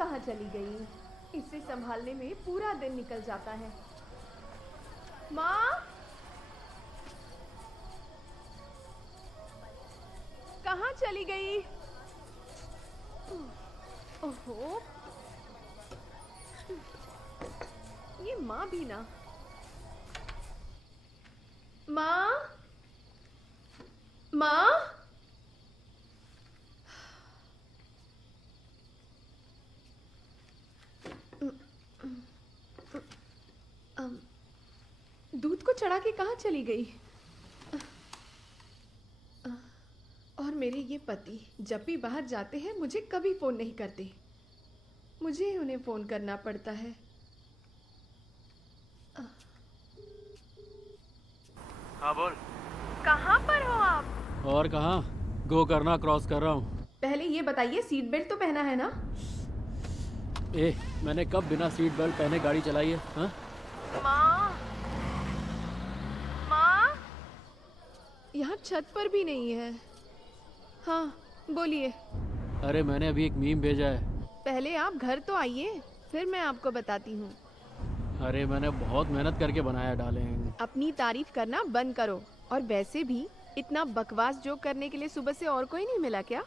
कहाँ चली गई? इसे संभालने में पूरा दिन निकल जाता है। माँ, कहाँ चली गई? ओहो, ये माँ भी ना। माँ, माँ, दूध को चढ़ा के कहाँ चली गई? और मेरे ये पति जब भी बाहर जाते हैं मुझे कभी फोन नहीं करते, मुझे उन्हें फोन करना पड़ता है। हाँ बोल। कहाँ पर हो आप? और कहाँ? गो करना क्रॉस कर रहा हूँ। पहले ये बताइए, सीट बेल्ट तो पहना है ना? मैंने कब बिना सीट बेल्ट पहने गाड़ी चलाई है? हाँ? माँ, माँ, यहाँ छत पर भी नहीं है। हाँ, बोलिए। अरे मैंने अभी एक मीम भेजा है। पहले आप घर तो आइए, फिर मैं आपको बताती हूँ। अरे मैंने बहुत मेहनत करके बनाया डाले हैं। अपनी तारीफ करना बंद करो। और वैसे भी इतना बकवास जोक करने के लिए सुबह से और कोई नहीं मिला क्या?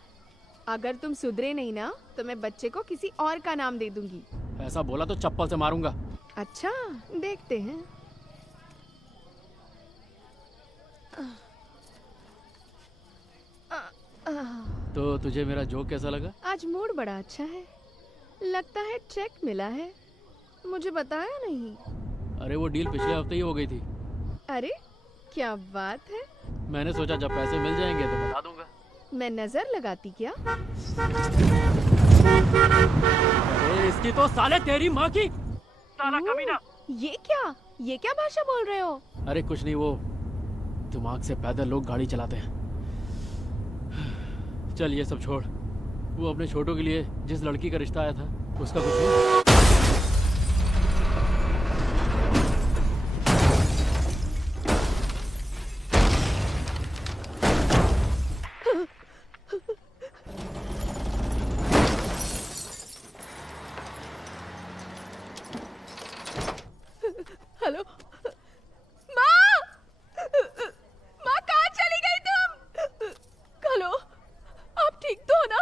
अगर तुम सुधरे नहीं ना तो मैं बच्चे को किसी और का नाम दे दूंगी। ऐसा बोला तो चप्पल से मारूंगा। अच्छा, देखते हैं। तो तुझे मेरा जोक कैसा लगा? आज मूड बड़ा अच्छा है, लगता है चेक मिला है। मुझे बताया नहीं। अरे वो डील पिछले हफ्ते ही हो गई थी। अरे क्या बात है। मैंने सोचा जब पैसे मिल जाएंगे तो बता दूंगा। मैं नजर लगाती क्या? अरे इसकी तो साले तेरी माँ की साला कमीना। ये क्या भाषा बोल रहे हो? अरे कुछ नहीं, वो दिमाग से पैदल लोग गाड़ी चलाते हैं। चल ये सब छोड़, वो अपने छोटों के लिए जिस लड़की का रिश्ता आया था उसका कुछ हुआ? हेलो माँ, माँ कहाँ चली गई तुम? हेलो, आप ठीक तो हो ना?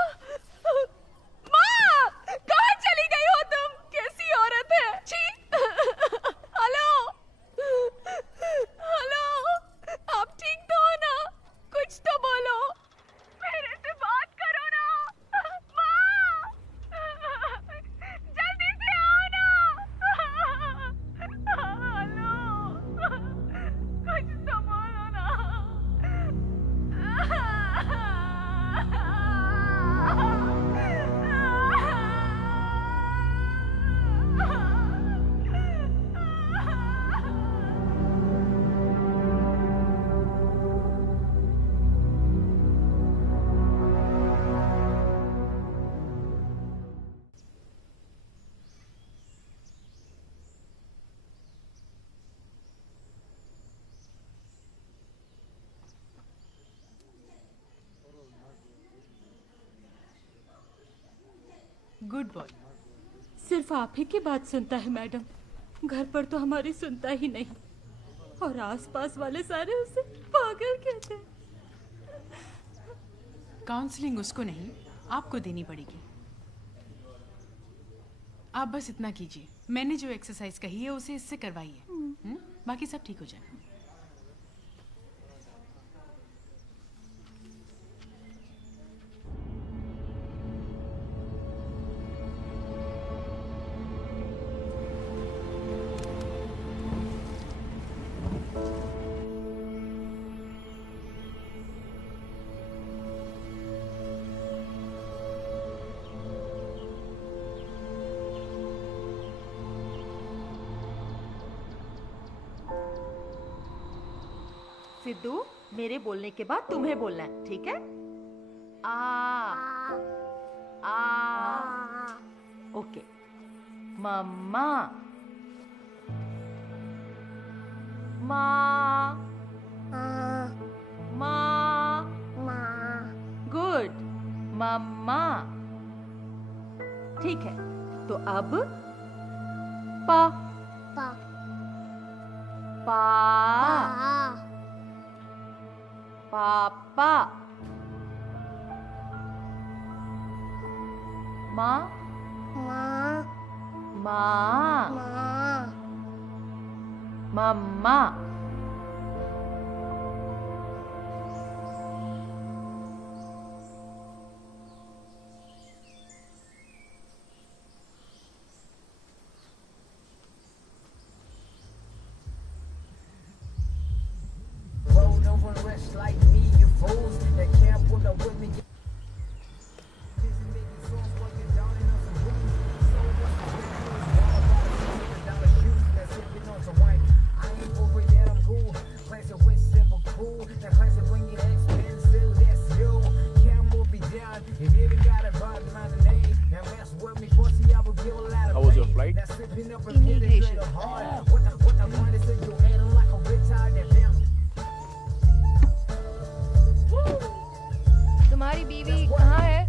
माँ, कहाँ चली गई हो तुम? कैसी औरत है? छी! हेलो, हेलो, आप ठीक तो हो ना? कुछ तो बोलो, मेरे से बात करो ना। माँ, जल्दी से आओ ना। हेलो, कुछ तो बोलो ना। Good boy. सिर्फ आप ही की बात सुनता है मैडम, घर पर तो हमारी सुनता ही नहीं, और आसपास वाले सारे उसे पागल कहते हैं। काउंसलिंग उसको नहीं, आपको देनी पड़ेगी। आप बस इतना कीजिए, मैंने जो एक्सरसाइज कही है उसे इससे करवाइए। बाकी सब ठीक हो जाएगा। सिद्धू, मेरे बोलने के बाद तुम्हें बोलना है, ठीक है? आ ओके। मम्मा, माँ, माँ, गुड। मम्मा, ठीक है। तो अब पा पा पा पापा माँ माँ माँ माँ मम्मा How was your flight? Immigration. तुम्हारी बीवी कहाँ है?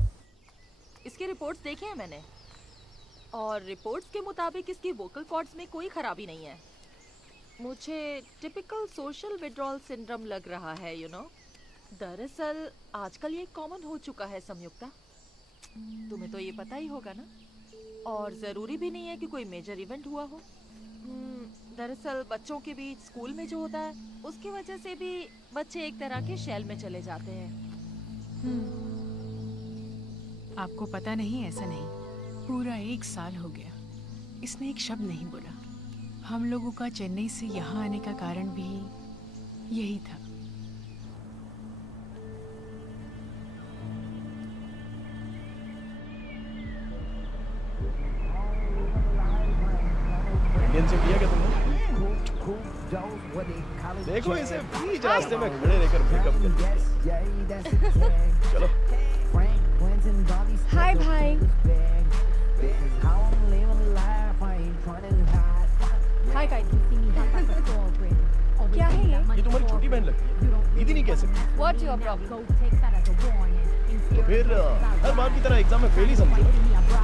इसकी रिपोर्ट्स देखे हैं मैंने और रिपोर्ट्स के मुताबिक इसकी वोकल कॉर्ड्स में कोई खराबी नहीं है। मुझे टिपिकल सोशल विड्रॉल सिंड्रोम लग रहा है, यू नो। दरअसल आजकल ये कॉमन हो चुका है संयुक्ता, तुम्हें तो ये पता ही होगा ना। और ज़रूरी भी नहीं है कि कोई मेजर इवेंट हुआ हो। दरअसल बच्चों के बीच स्कूल में जो होता है उसकी वजह से भी बच्चे एक तरह के शेल में चले जाते हैं। आपको पता नहीं, ऐसा नहीं। पूरा 1 साल हो गया, इसने एक शब्द नहीं बोला। हम लोगों का चेन्नई से यहाँ आने का कारण भी यही था। इंडियन से किया क्या तुमने? देखो इसे बीच रास्ते में खड़े रहकर पिकअप कर। चलो। हाय भाई। Hi guys. क्या है ये तुम्हारी छोटी बहन लगती है, दीदी नहीं कह सकती। What's your problem? तो फिर हर बार की तरह एग्जाम में फेल ही समझो ना।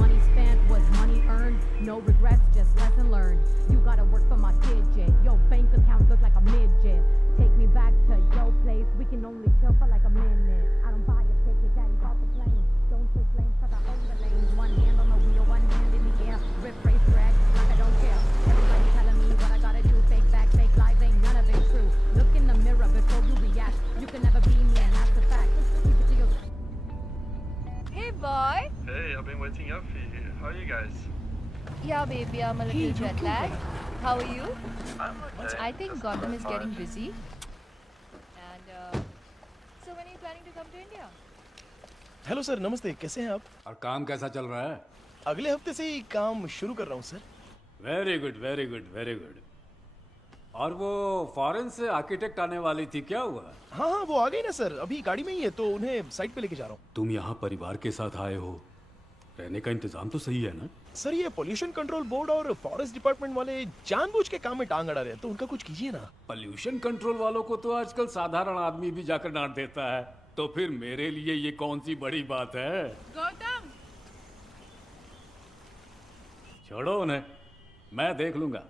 Money spent was money earned. No regrets, just lesson learned. You gotta work for my digit. Your bank account look like a midget. Take me back to your place. We can only chill for like a minute. I don't buy a ticket, daddy's off the plane. Don't switch lanes 'cause I own the lanes. One hand on the wheel, one hand in the air. Rip, race, drag, like I don't care. Everybody telling me what I gotta do. Fake back, fake lies, ain't none of it true. Look in the mirror before you react. You can never be me, and that's the fact. Keep it to yourself. Hey boy. Hey, I've been waiting up for you. How are you guys? Yeah baby, I'm a little jet lagged. How are you? I'm okay. I think That's Gautam is fine. getting busy. And so when are you planning to come to India? Hello sir, नमस्ते, कैसे हैं आप? और काम कैसा चल रहा है? अगले हफ्ते से ही काम शुरू कर रहा हूँ sir. Very good very good very good. और वो फॉरेन से आर्किटेक्ट आने वाली थी, क्या हुआ? हाँ हाँ, वो आ गई ना सर, अभी गाड़ी में ही है, तो उन्हें साइट पे लेके जा रहा हूँ। तुम यहाँ परिवार के साथ आए हो, रहने का इंतजाम तो सही है ना? सर ये पोल्यूशन कंट्रोल बोर्ड और फॉरेस्ट डिपार्टमेंट वाले जानबूझ के काम में टांग अड़ा रहे हैं, तो उनका कुछ कीजिए ना। पोल्यूशन कंट्रोल वालों को तो आजकल साधारण आदमी भी जाकर डांट देता है, तो फिर मेरे लिए ये कौन सी बड़ी बात है? गौतम, छोड़ो उन्हें, मैं देख लूंगा।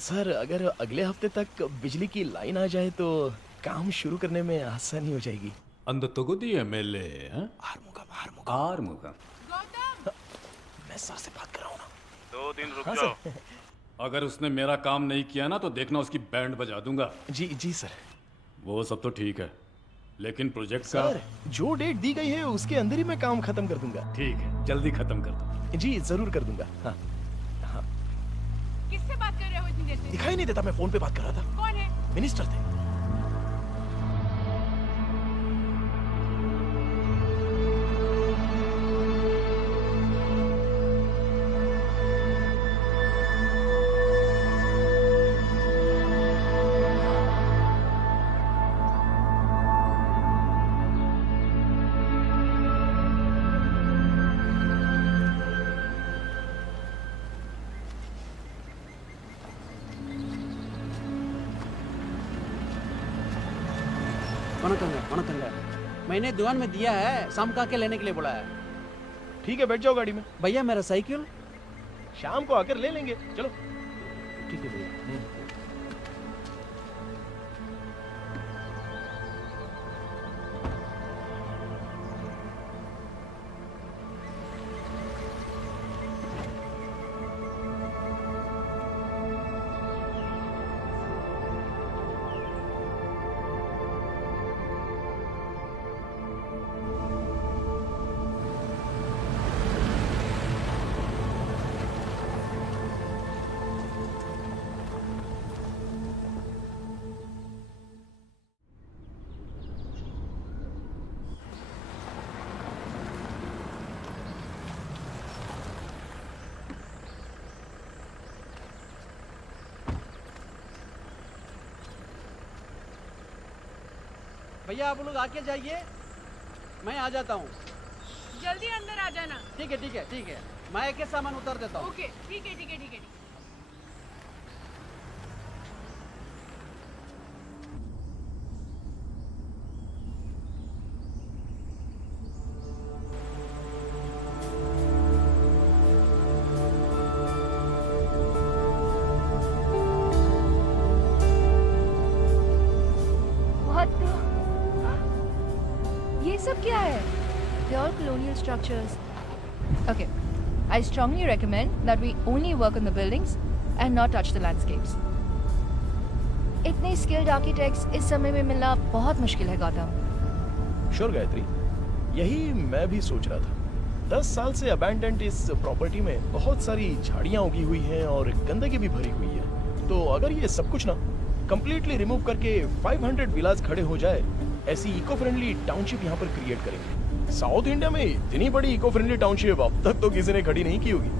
सर अगर अगले हफ्ते तक बिजली की लाइन आ जाए तो काम शुरू करने में आसानी हो जाएगी। अंद तगुदी एमएलए आरमुगा मैं सर से बात कर रहा हूँ ना। 2 दिन रुक हाँ जाओ। सर। अगर उसने मेरा काम नहीं किया ना तो देखना उसकी बैंड बजा दूंगा। जी जी सर। वो सब तो ठीक है, लेकिन प्रोजेक्ट का सर जो डेट दी गई है उसके अंदर ही मैं काम खत्म कर दूंगा। ठीक है, जल्दी खत्म कर दो। जी जरूर कर दूंगा। हाँ किससे बात कर रहे हो इतनी देर से? दिखाई नहीं देता, मैं फोन पे बात कर रहा था। कौन है? मिनिस्टर थे। वनकंगा मैंने दुकान में दिया है, शाम का के लेने के लिए बोला है। ठीक है, बैठ जाओ गाड़ी में। भैया मेरा साइकिल शाम को आकर ले लेंगे। चलो। ठीक है भैया। भैया आप लोग आके जाइए, मैं आ जाता हूँ। जल्दी अंदर आ जाना। ठीक है ठीक है ठीक है, मैं एक सामान उतार देता हूँ। ओके ठीक है ठीक है ठीक है। ये सब क्या है? They are colonial structures. Okay, I strongly recommend that we only work on the buildings and not touch the landscapes. इतने skilled architects इस समय में मिलना बहुत मुश्किल है गौतम। श्योर गायत्री, यही मैं भी सोच रहा था। 10 साल से अबैंडन्ड इस प्रॉपर्टी में बहुत सारी झाड़ियाँ उगी हुई हैं और गंदगी भी भरी हुई है। तो अगर ये सब कुछ ना कंप्लीटली रिमूव करके 500 विलास खड़े हो जाए, ऐसी इको फ्रेंडली टाउनशिप यहाँ पर क्रिएट करेंगे। साउथ इंडिया में इतनी बड़ी इको फ्रेंडली टाउनशिप अब तक तो किसी ने खड़ी नहीं की होगी।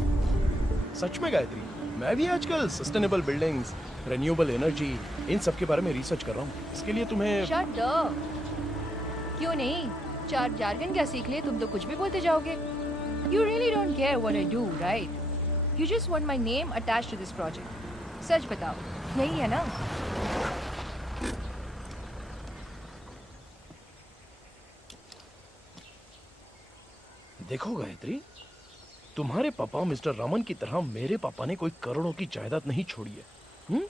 सच में गायत्री, मैं भी आजकल सस्टेनेबल बिल्डिंग्स, रिन्यूएबल एनर्जी, इन सब के बारे में रिसर्च कर रहा हूँ। इसके लिए तुम्हें शट अप। क्यों नहीं? 4 जार्गन क्या सीख ले, तुम तो कुछ भी बोलते जाओगे। You really don't care what I do, right? You just want my name attached to this project. सच बताओ, यही है ना? देखो गायत्री, तुम्हारे पापा मिस्टर रमन की तरह मेरे पापा ने कोई करोड़ों की जायदाद नहीं छोड़ी है।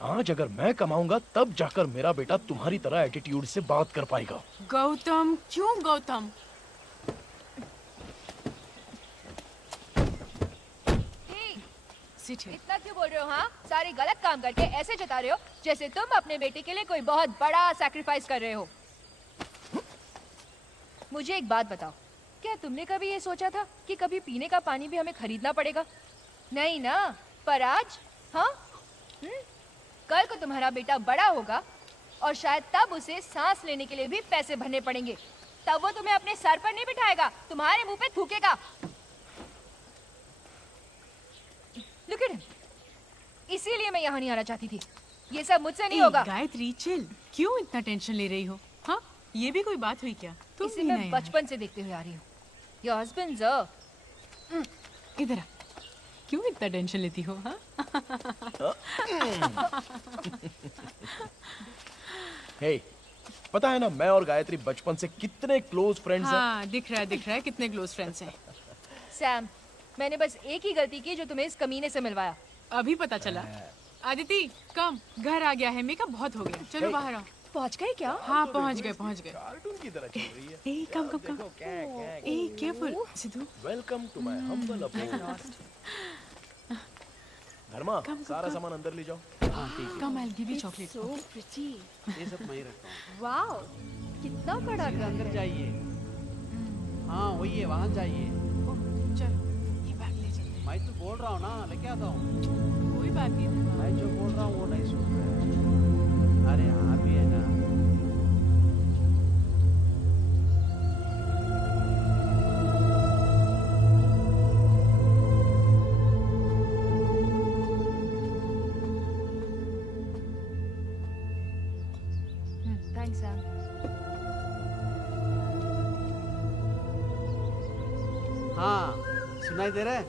आज अगर मैं कमाऊंगा तब जाकर मेरा बेटा तुम्हारी तरह एटीट्यूड से बात कर पाएगा। गौतम, क्यों गौतम? इतना क्यों बोल रहे हो? हाँ, सारे गलत काम करके ऐसे जता रहे हो जैसे तुम अपने बेटे के लिए कोई बहुत बड़ा सैक्रिफाइस कर रहे हो। मुझे एक बात बताओ, क्या तुमने कभी ये सोचा था कि कभी पीने का पानी भी हमें खरीदना पड़ेगा? नहीं ना? पर आज हाँ, कल को तुम्हारा बेटा बड़ा होगा और शायद तब उसे सांस लेने के लिए भी पैसे भरने पड़ेंगे। तब वो तुम्हें अपने सर पर नहीं बिठाएगा, तुम्हारे मुंह पे थूकेगा। Look at him. इसीलिए मैं यहाँ नहीं आना चाहती थी। ये सब मुझसे नहीं होगा। गायत्री चिल, क्यों इतना टेंशन ले रही हो? हाँ, ये भी कोई बात हुई क्या? तुम इसे मैं बचपन से देखते हुए आ रही हूँ। Your husband's इधर आ। क्यों इतना टेंशन लेती हो? हाँ? हे, पता है ना मैं और गायत्री बचपन से कितने क्लोज फ्रेंड्स हैं। हाँ, दिख रहा है कितने क्लोज फ्रेंड्स हैं। सैम, मैंने बस एक ही गलती की जो तुम्हें इस कमीने से मिलवाया। अभी पता चला। आदिति, कम, घर आ गया है, मेकअप बहुत हो गया, चलो बाहर आओ। पहुंच गए क्या? हाँ, पहुंच गए। कार्टून की तरह चल रही है। ए, कम। ए, careful, Siddhu. Welcome to my humble abode. Dharma, सारा सामान अंदर ले जाओ। हाँ ठीक है। कम, I'll give you chocolate. So pretty. ये सब मैं ही रखता हूँ। वाओ, कितना बड़ा घर अंदर है। जाइए। हाँ वही है, वहाँ जाइए। चलो, ये बैग ले चलते हैं। मैं तो बोल रहा हूँ ना, लेके आता हूँ। कोई बात नहीं। मैं जो बोल रहा हूँ वो नहीं सुन रहे। अरे हाँ भी है ना। Thanks, Sam. हाँ, सुनाई दे रहा है?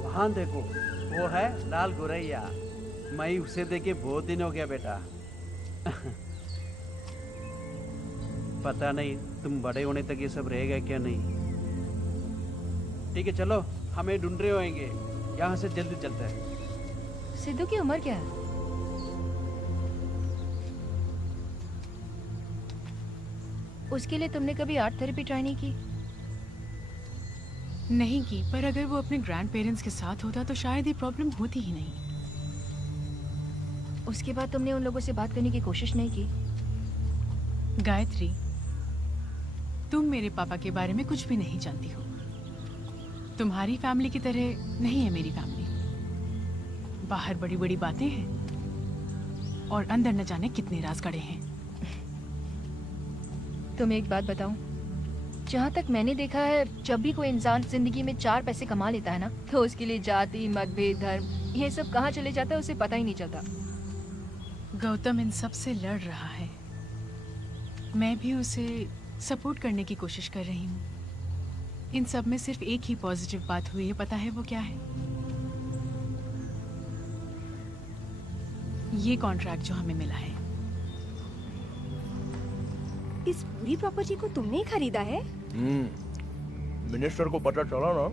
वहाँ देखो, वो है लाल गोरैया। मैं उसे देखे बहुत दिन हो गया बेटा। पता नहीं तुम बड़े होने तक ये सब रहेगा क्या नहीं। ठीक है चलो, हमें ढूंढ रहे होंगे। यहाँ से जल्दी चलते हैं। सिद्धू की उम्र क्या है? उसके लिए तुमने कभी आर्ट थेरेपी ट्राई नहीं की? नहीं की, पर अगर वो अपने ग्रैंड पेरेंट्स के साथ होता तो शायद ये प्रॉब्लम होती ही नहीं। उसके बाद तुमने उन लोगों से बात करने की कोशिश नहीं की? गायत्री, तुम मेरे पापा के बारे में कुछ भी नहीं जानती हो। तुम्हारी फैमिली की तरह नहीं है मेरी फैमिली। बाहर बड़ी बड़ी बातें हैं और अंदर न जाने कितने राज गड़े हैं। तुम्हें एक बात बताऊं, जहाँ तक मैंने देखा है, जब भी कोई इंसान जिंदगी में 4 पैसे कमा लेता है ना, तो उसके लिए जाति, मतभेद, धर्म, ये सब कहाँ चले जाता है उसे पता ही नहीं चलता। गौतम इन सब से लड़ रहा है, मैं भी उसे सपोर्ट करने की कोशिश कर रही हूँ। इन सब में सिर्फ एक ही पॉजिटिव बात हुई है, पता है वो क्या है? ये कॉन्ट्रैक्ट जो हमें मिला है। इस पूरी प्रॉपर्टी को तुमने ही खरीदा है? मिनिस्टर को पता चला ना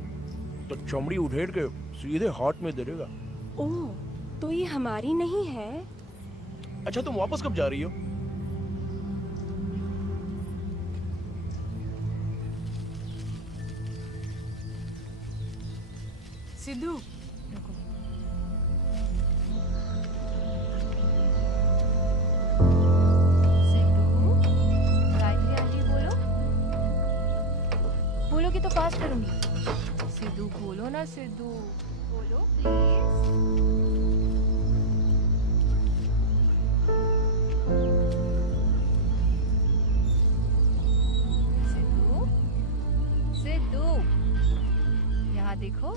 तो चमड़ी उधेड़ के सीधे हाथ में दे देगा। ओह, तो ये हमारी नहीं है? अच्छा, तुम वापस कब जा रही हो? सिद्धू, बोलोगी तो पास करूंगी। सिद्धू बोलो ना, सिद्धू बोलो प्लीज। सिद्धू, सिद्धू, यहाँ देखो।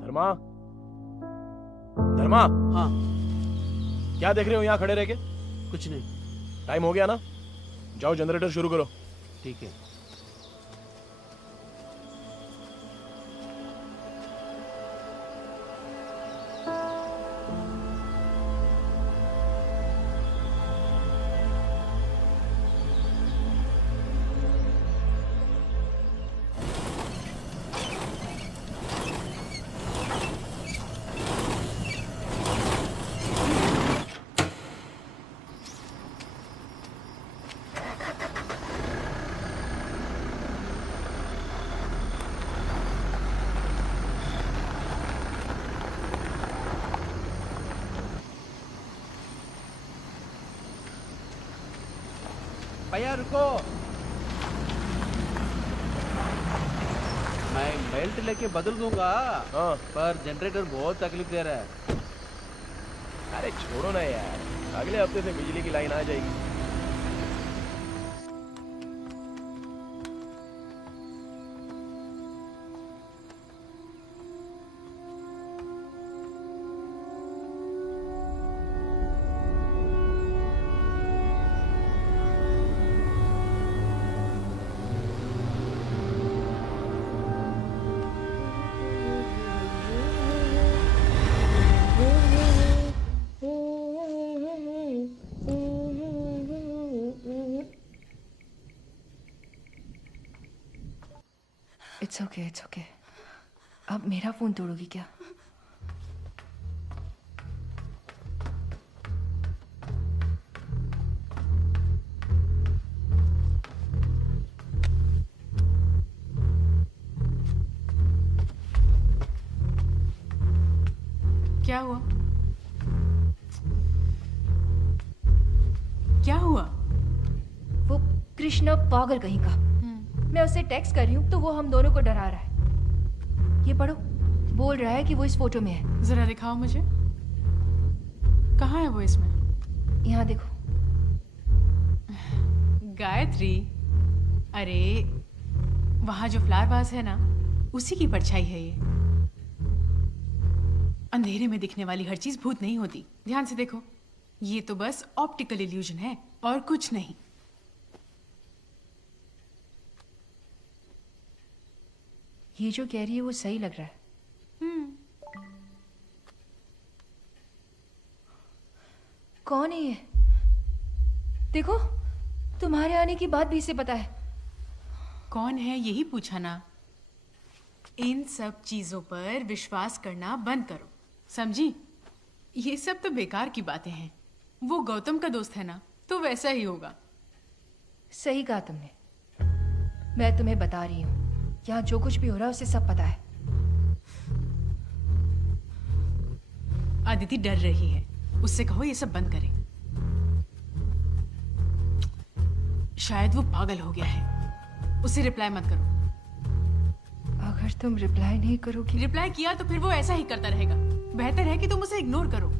धर्मा, धर्मा। हाँ। क्या देख रहे हो यहाँ खड़े रह के? कुछ नहीं। टाइम हो गया ना, जाओ जनरेटर शुरू करो। ठीक है। भैया रुको, मैं बेल्ट लेके बदल दूंगा। हाँ। पर जनरेटर बहुत तकलीफ दे रहा है। अरे छोड़ो ना यार, अगले हफ्ते से बिजली की लाइन आ जाएगी। It's okay. अब मेरा फोन तोड़ोगी क्या? क्या हुआ? क्या हुआ? वो कृष्णा पागल कहीं का। मैं उसे टेक्स्ट कर रही हूँ तो वो हम दोनों को डरा रहा है। ये पढ़ो, बोल रहा है कि वो इस फोटो में है। जरा दिखाओ मुझे, कहाँ है वो इसमें? यहाँ देखो। गायत्री, अरे वहां जो फ्लावर वास है ना, उसी की परछाई है ये। अंधेरे में दिखने वाली हर चीज भूत नहीं होती, ध्यान से देखो। ये तो बस ऑप्टिकल इल्यूजन है और कुछ नहीं। ये जो कह रही है वो सही लग रहा है। कौन है ये? देखो, तुम्हारे आने की बात भी इसे पता है। कौन है यही पूछा ना। इन सब चीजों पर विश्वास करना बंद करो, समझी? ये सब तो बेकार की बातें हैं। वो गौतम का दोस्त है ना, तो वैसा ही होगा। सही कहा तुमने। मैं तुम्हें बता रही हूँ, यहाँ जो कुछ भी हो रहा है उसे सब पता है। अदिति डर रही है, उससे कहो ये सब बंद करे। शायद वो पागल हो गया है। उसे रिप्लाई मत करो। अगर तुम रिप्लाई नहीं करोगी। रिप्लाई किया तो फिर वो ऐसा ही करता रहेगा। बेहतर है कि तुम उसे इग्नोर करो।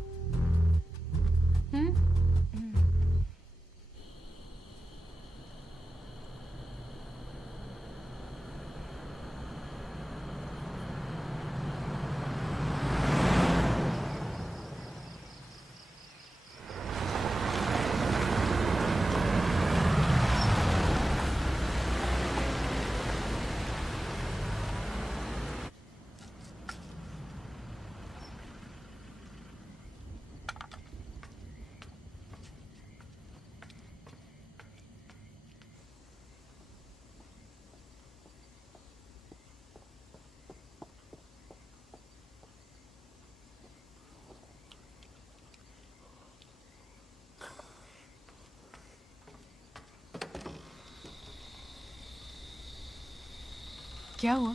क्या हुआ?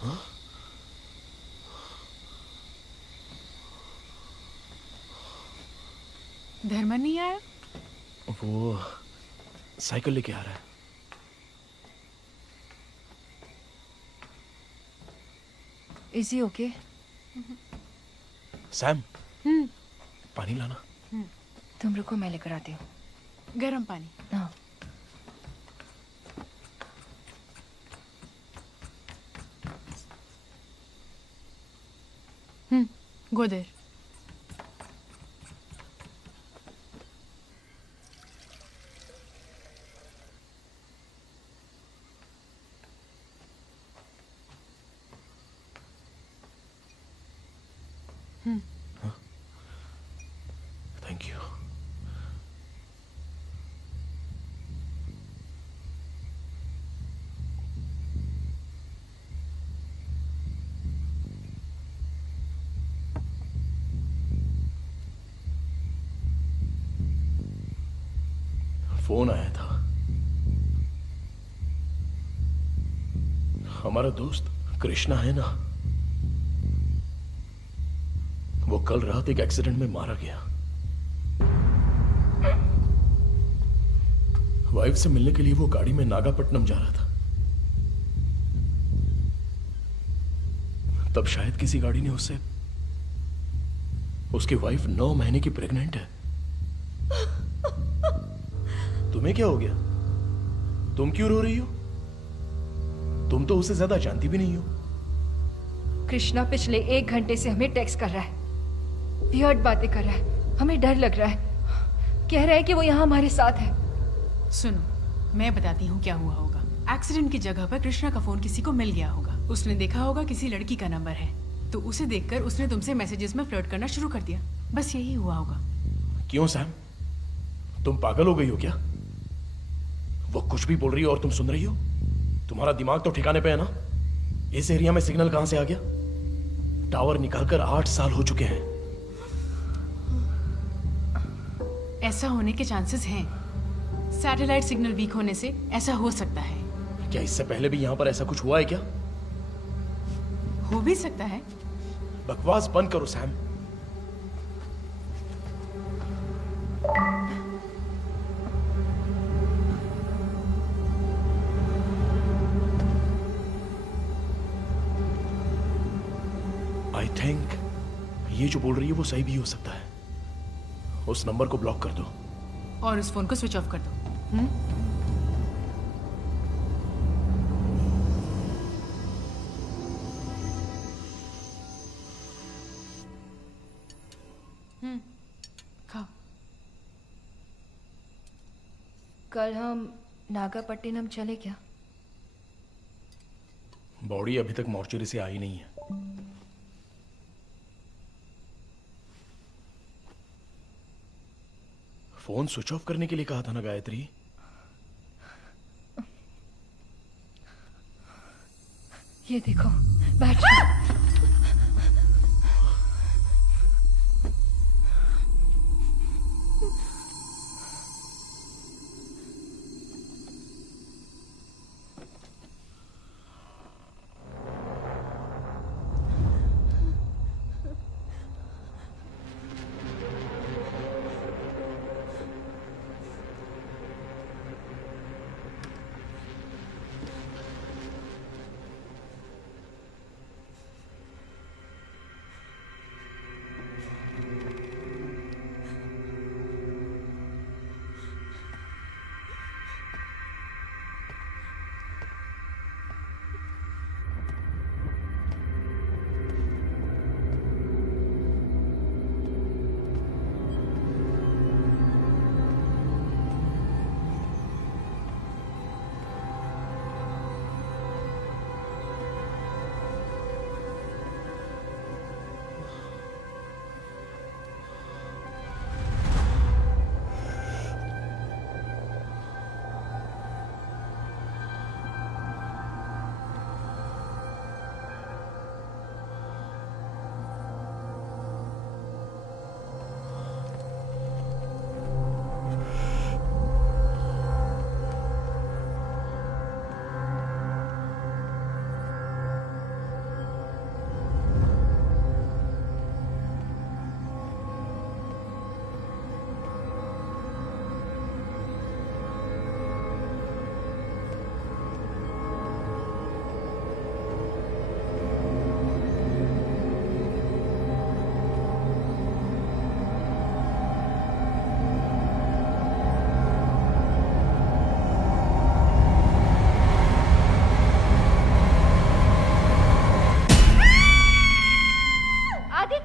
हाँ? धर्मन नहीं आया? वो साइकिल लेके आ रहा है। Is he okay? सैम, पानी लाना। तुम रुको, मैं लेकर आती हूँ। गरम पानी। हाँ। Go there. Thank you. Phone आया था। हमारा दोस्त कृष्णा है ना, वो कल रात एक एक्सीडेंट में मारा गया। वाइफ से मिलने के लिए वो गाड़ी में नागापट्टनम जा रहा था। तब शायद किसी गाड़ी ने उससे, उसकी वाइफ 9 महीने की प्रेग्नेंट है। तुम्हें क्या हो गया? तुम क्यों रो रही हो? तुम तो उसे ज्यादा जानती भी नहीं हो। कृष्णा पिछले 1 घंटे से हमें टेक्स्ट कर रहा है, वियर्ड बातें कर रहा है, हमें डर लग रहा है। कह रहा है कि वो यहाँ हमारे साथ है। सुनो, मैं बताती हूँ क्या हुआ होगा। एक्सीडेंट की जगह पर कृष्णा का फोन किसी को मिल गया होगा। उसने देखा होगा किसी लड़की का नंबर है, तो उसे देखकर उसने तुमसे मैसेजेस में फ्लर्ट करना शुरू कर दिया। बस यही हुआ होगा। क्यों सैम, तुम पागल हो गई हो क्या? वो कुछ भी बोल रही हो और तुम सुन रही हो? तुम्हारा दिमाग तो ठिकाने पे है ना? इस एरिया में सिग्नल कहां से आ गया? टावर निकालकर 8 साल हो चुके हैं। ऐसा होने के चांसेस हैं। सैटेलाइट सिग्नल वीक होने से ऐसा हो सकता है। क्या इससे पहले भी यहां पर ऐसा कुछ हुआ है क्या? हो भी सकता है। बकवास बंद करो सैम। आई थिंक ये जो बोल रही है वो सही भी हो सकता है। उस नंबर को ब्लॉक कर दो और उस फोन को स्विच ऑफ कर दो। खाओ। कल हम नागापट्टिनम चले क्या? बॉडी अभी तक मॉर्चरी से आई नहीं है। फोन स्विच ऑफ करने के लिए कहा था ना गायत्री? ये देखो बैटरी।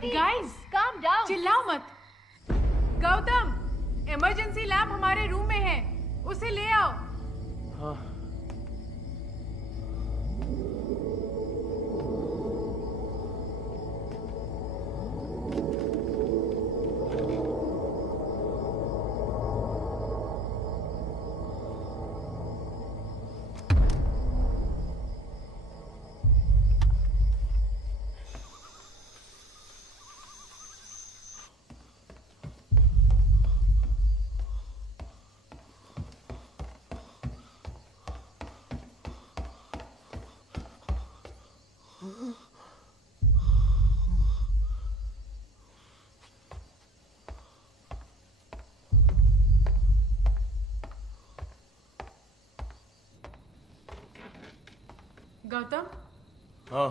गाइस काम डाउन, चिल्लाओ मत। गौतम, इमरजेंसी लैम्प हमारे रूम में है, उसे ले आओ। हाँ। गौतम, हाँ।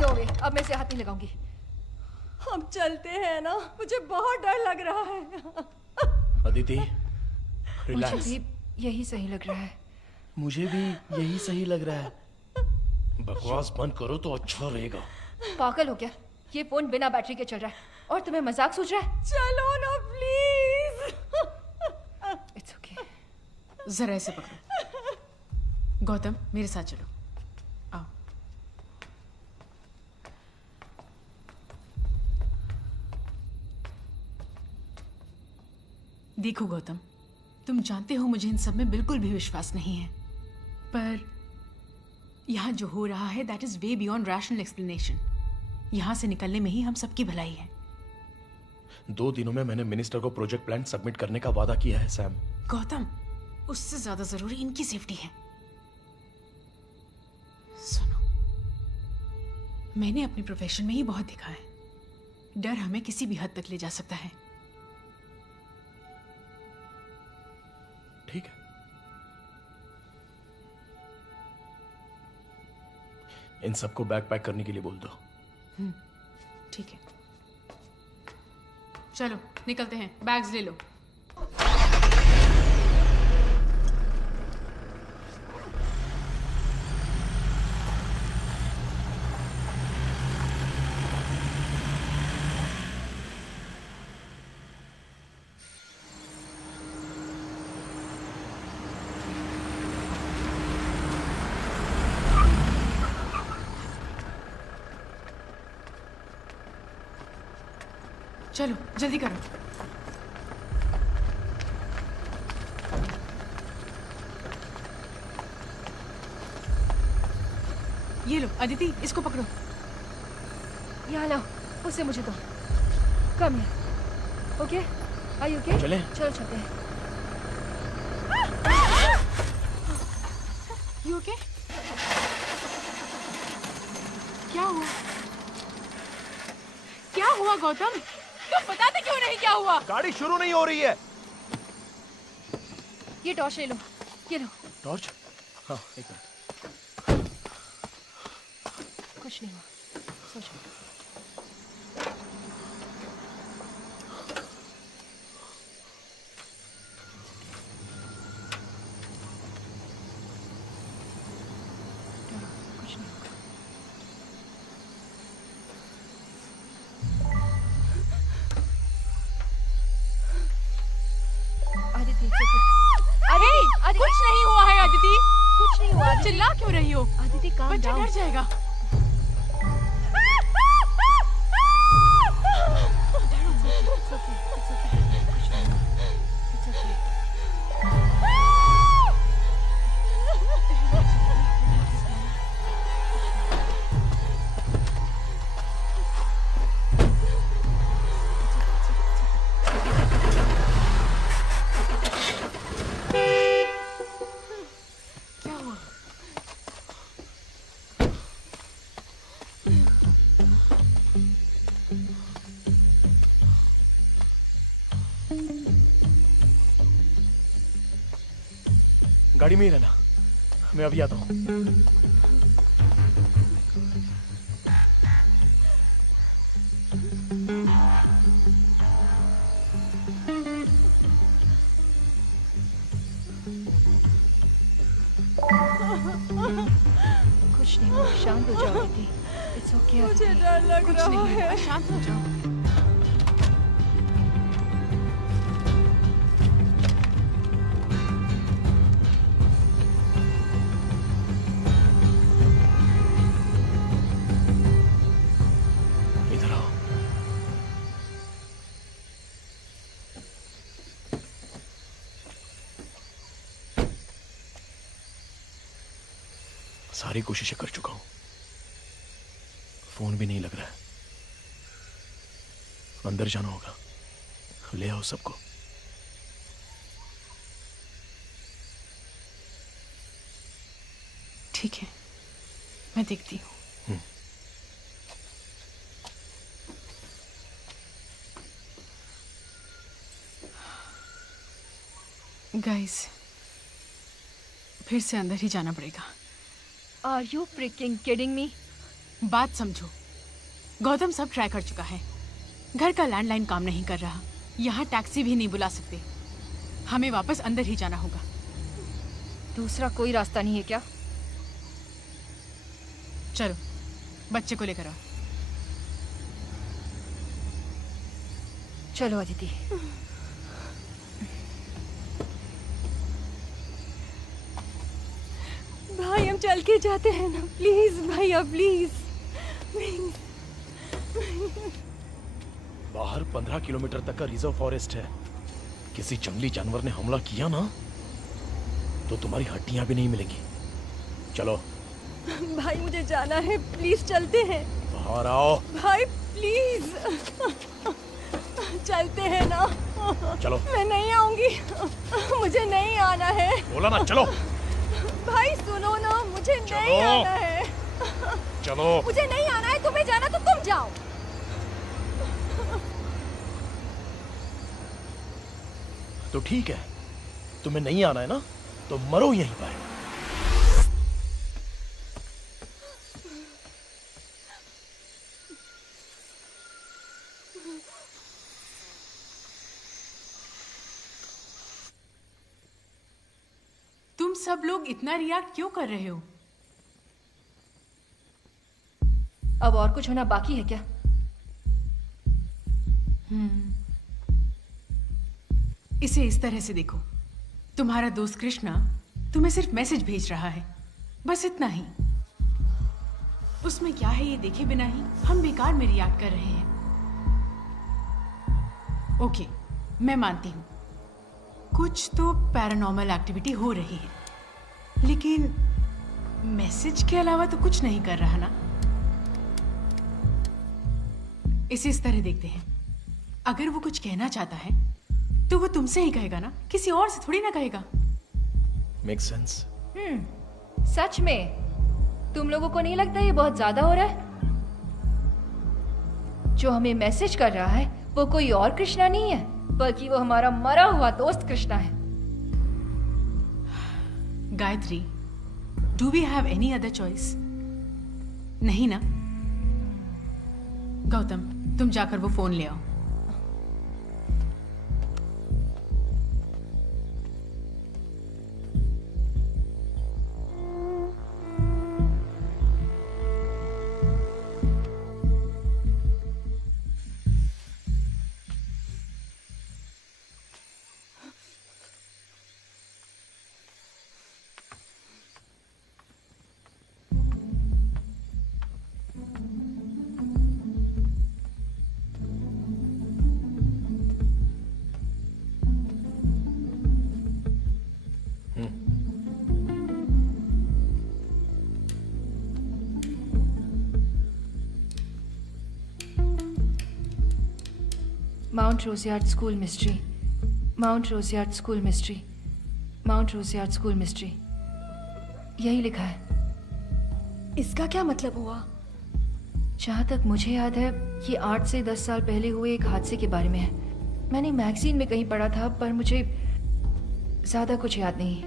नो वे, अब मैं इसे हाथ नहीं लगाऊंगी। हम चलते हैं ना, मुझे बहुत डर लग रहा है। अदिति, मुझे रिलैक्स। भी यही सही लग रहा है। मुझे भी यही सही लग रहा है। बकवास बंद करो तो अच्छा रहेगा। पागल हो क्या? ये फोन बिना बैटरी के चल रहा है और तुम्हें मजाक सूझ रहा है? चलो ना प्लीज। It's okay. जरा इसे पकड़ो। गौतम, मेरे साथ चलो। आओ। देखो गौतम, तुम जानते हो मुझे इन सब में बिल्कुल भी विश्वास नहीं है, पर यहाँ जो हो रहा है that is way beyond rational explanation. यहाँ से निकलने में ही हम सबकी भलाई है। 2 दिनों में मैंने मिनिस्टर को प्रोजेक्ट प्लान सबमिट करने का वादा किया है सैम। गौतम, उससे ज्यादा जरूरी इनकी सेफ्टी है। सुनो, मैंने अपने प्रोफेशन में ही बहुत देखा है, डर हमें किसी भी हद तक ले जा सकता है। ठीक है, इन सबको बैग पैक करने के लिए बोल दो। ठीक है, चलो निकलते हैं, बैग्स ले लो। चलो जल्दी करो। ये लो अदिति, इसको पकड़ो। यहाँ लो, उसे मुझे दो। कम है। ओके? Are you okay? चलें? चलो चलते हैं। You okay? क्या हुआ? क्या हुआ गौतम? तुम बताते क्यों नहीं क्या हुआ? गाड़ी शुरू नहीं हो रही है। ये टॉर्च ले लो। ये लो। टॉर्च? हाँ, एक मिनट। कुछ नहीं हुआ, सोचो। कुछ नहीं होगा। अदिति, अदिति, कुछ नहीं हुआ है अदिति। कुछ नहीं हुआ। चिल्ला क्यों रही हो? अदिति काम बच्चा डर जाएगा। गाड़ी में ही रहना, मैं अभी आता हूँ। कुछ नहीं हुआ, शांत हो जाओ अदिति। It's okay. मुझे डर लग रहा है। शांत हो जाओ। सारी कोशिशें कर चुका हूं, फोन भी नहीं लग रहा है। अंदर जाना होगा, ले आओ सबको। ठीक है, मैं देखती हूँ। गाइस, फिर से अंदर ही जाना पड़ेगा। Are you freaking kidding me? बात समझो, गौतम सब ट्राई कर चुका है। घर का लैंडलाइन काम नहीं कर रहा, यहाँ टैक्सी भी नहीं बुला सकते। हमें वापस अंदर ही जाना होगा। दूसरा कोई रास्ता नहीं है क्या? चलो, बच्चे को लेकर आओ। चलो अदिति। भाई हम चल के जाते हैं ना, प्लीज भैया, प्लीज। बाहर 15 किलोमीटर तक का रिजर्व फॉरेस्ट है। किसी जंगली जानवर ने हमला किया ना तो तुम्हारी हड्डियां भी नहीं मिलेंगी। चलो भाई मुझे जाना है, प्लीज चलते हैं। बाहर आओ भाई प्लीज, चलते हैं ना। चलो। मैं नहीं आऊंगी, मुझे नहीं आना है। बोला ना चलो। भाई सुनो ना, मुझे नहीं आना है। चलो। मुझे नहीं आना है, तुम्हें जाना तो तुम जाओ। तो ठीक है, तुम्हें नहीं आना है ना तो मरो यहीं पर। तुम सब लोग इतना रिएक्ट क्यों कर रहे हो? अब और कुछ होना बाकी है क्या? इसे इस तरह से देखो, तुम्हारा दोस्त कृष्णा तुम्हें सिर्फ मैसेज भेज रहा है, बस इतना ही। उसमें क्या है ये देखे बिना ही हम बेकार में रिएक्ट कर रहे हैं। ओके, मैं मानती हूँ कुछ तो पैरानॉर्मल एक्टिविटी हो रही है, लेकिन मैसेज के अलावा तो कुछ नहीं कर रहा ना। इसे इस तरह देखते हैं, अगर वो कुछ कहना चाहता है तो वो तुमसे ही कहेगा ना, किसी और से थोड़ी ना कहेगा। Make sense. सच में तुम लोगों को नहीं लगता ये बहुत ज्यादा हो रहा है? जो हमें मैसेज कर रहा है वो कोई और कृष्णा नहीं है, बल्कि वो हमारा मरा हुआ दोस्त कृष्णा है। Gayatri, do we have any other choice? नहीं ना? गौतम, तुम जाकर वो फोन ले आओ। Mount Rosiard School Mystery. Mount Rosiard School Mystery. Mount Rosiard School Mystery. यही लिखा है। इसका क्या मतलब हुआ? जहाँ तक मुझे याद है ये 8 से 10 साल पहले हुए एक हादसे के बारे में है। मैंने मैगजीन में कहीं पढ़ा था, पर मुझे ज्यादा कुछ याद नहीं।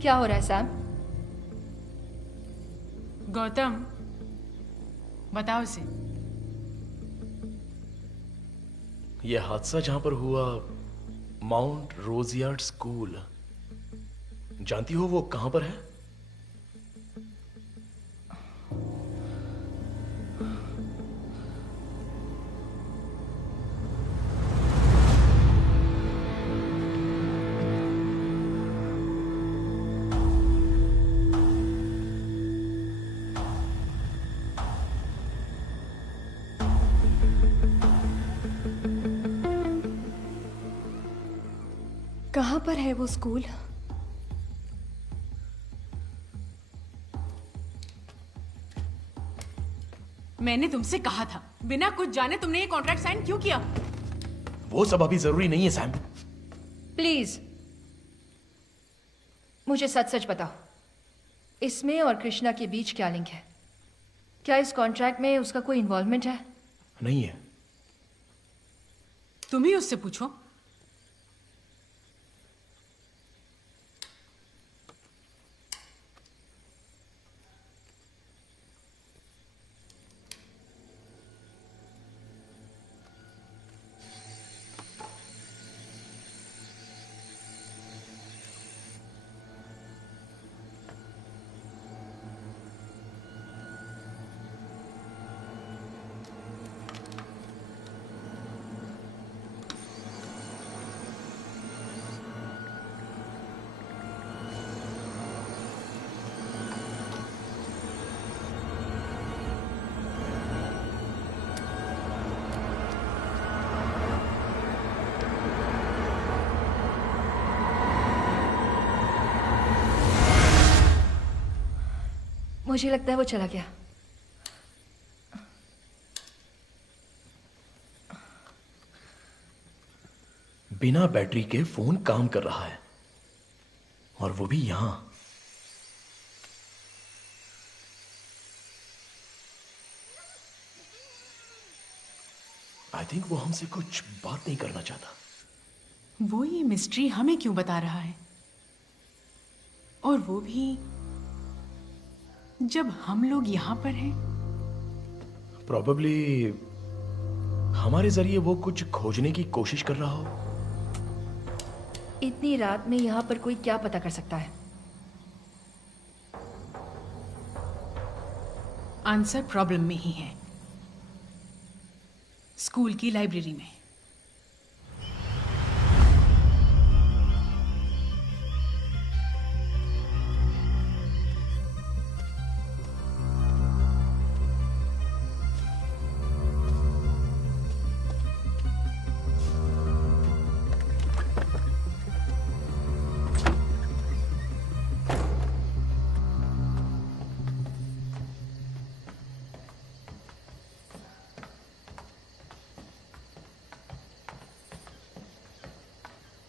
क्या हो रहा है सैम? गौतम, बताओ इसे। यह हादसा जहां पर हुआ, माउंट रोजियार्ड स्कूल, जानती हो वो कहां पर है? कहाँ पर है वो स्कूल? मैंने तुमसे कहा था, बिना कुछ जाने तुमने ये कॉन्ट्रैक्ट साइन क्यों किया? वो सब अभी जरूरी नहीं है सैम। प्लीज मुझे सच सच बताओ, इसमें और कृष्णा के बीच क्या लिंक है? क्या इस कॉन्ट्रैक्ट में उसका कोई इन्वॉल्वमेंट है? नहीं है। तुम ही उससे पूछो। मुझे लगता है वो चला गया। बिना बैटरी के फोन काम कर रहा है, और वो भी यहां। आई थिंक वो हमसे कुछ बात नहीं करना चाहता। वो ये मिस्ट्री हमें क्यों बता रहा है, और वो भी जब हम लोग यहां पर हैं? प्रॉबेबली हमारे जरिए वो कुछ खोजने की कोशिश कर रहा हो। इतनी रात में यहां पर कोई क्या पता कर सकता है? आंसर प्रॉब्लम में ही है, स्कूल की लाइब्रेरी में।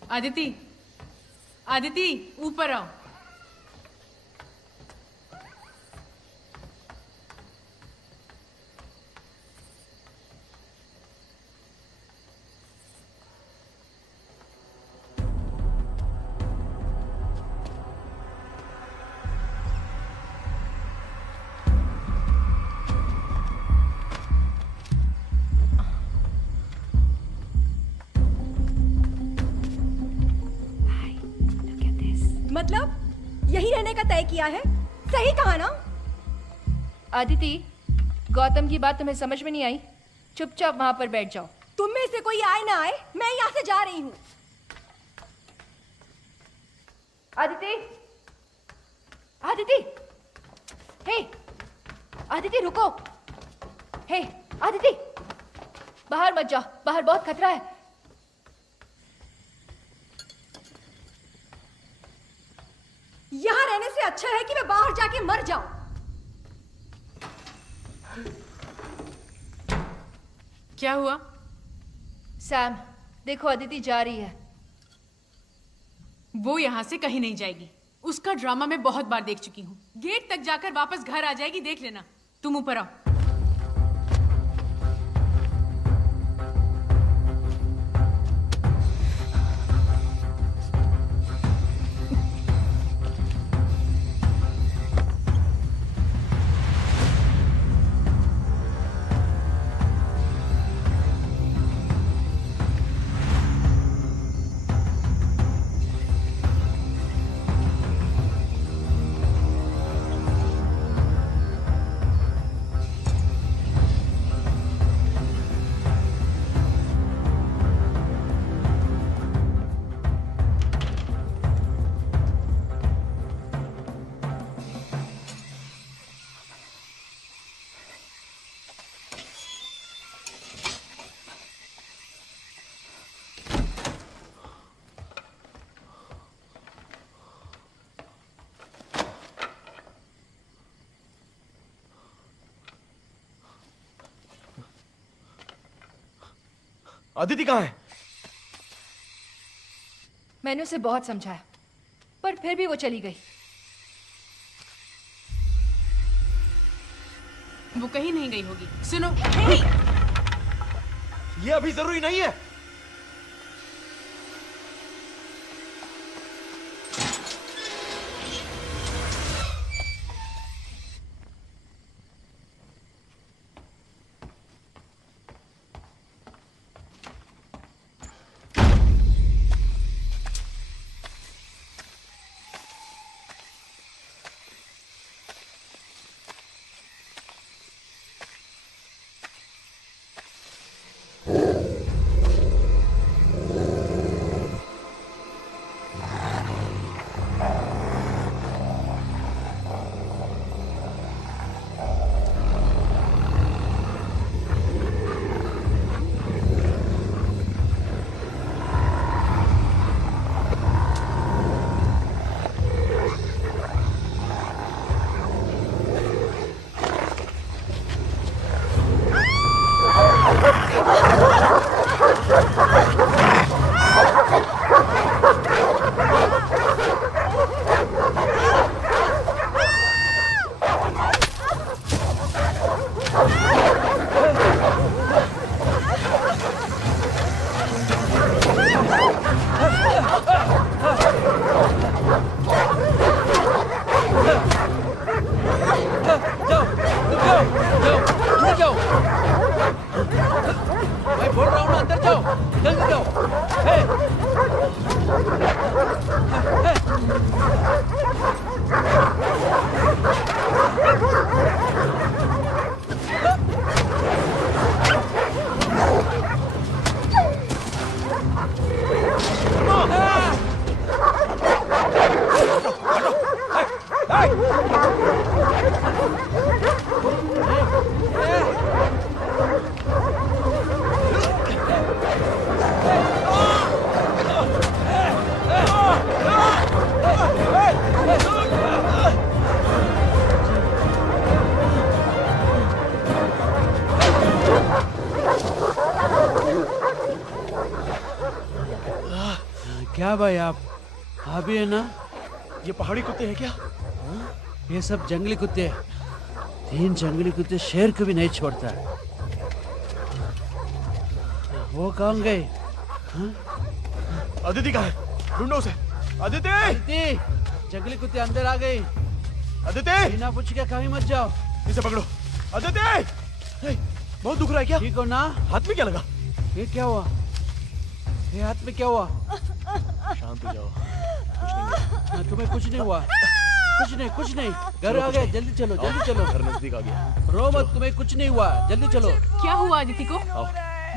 आदिति, आदिति ऊपर आओ। मतलब यही रहने का तय किया है? सही कहा ना? आदिति, गौतम की बात तुम्हें समझ में नहीं आई? चुपचाप वहां पर बैठ जाओ। तुम में से कोई आए ना आए, मैं यहाँ से जा रही हूँ। आदिति, आदिति, हे, आदिति रुको। हे, आदिति, बाहर मत जाओ, बाहर बहुत खतरा है। यहाँ रहने से अच्छा है कि मैं बाहर जाके मर जाऊं। क्या हुआ? सैम, देखो अदिति जा रही है। वो यहाँ से कहीं नहीं जाएगी। उसका ड्रामा मैं बहुत बार देख चुकी हूँ। गेट तक जाकर वापस घर आ जाएगी, देख लेना। तुम ऊपर आओ। अदिति कहाँ है? मैंने उसे बहुत समझाया, पर फिर भी वो चली गई। वो कहीं नहीं गई होगी। सुनो, ये अभी जरूरी नहीं है। भाई आप भी है ना? ये पहाड़ी कुत्ते हैं क्या? ये सब जंगली कुत्ते हैं। 3 जंगली कुत्ते शेर को भी नहीं छोड़ता है। वो कहाँ गए? अदिति कहाँ है? ढूंढो उसे। अदिति! अदिति! जंगली कुत्ते अंदर आ गए। अदिति! बिना पूछ के कहीं मत जाओ। इसे पकड़ो। अदिति! बहुत दुख रहा है क्या? ठीक हो ना? हाथ में क्या लगा? ये क्या हुआ? ये हाथ में क्या हुआ? शांत हो जाओ। कुछ नहीं। तुम्हें कुछ नहीं हुआ? कुछ नहीं। घर आ गए, जल्दी चलो। घर नजदीक आ गया। रो मत, तुम्हें कुछ नहीं हुआ, जल्दी चलो। क्या हुआ अदिति को?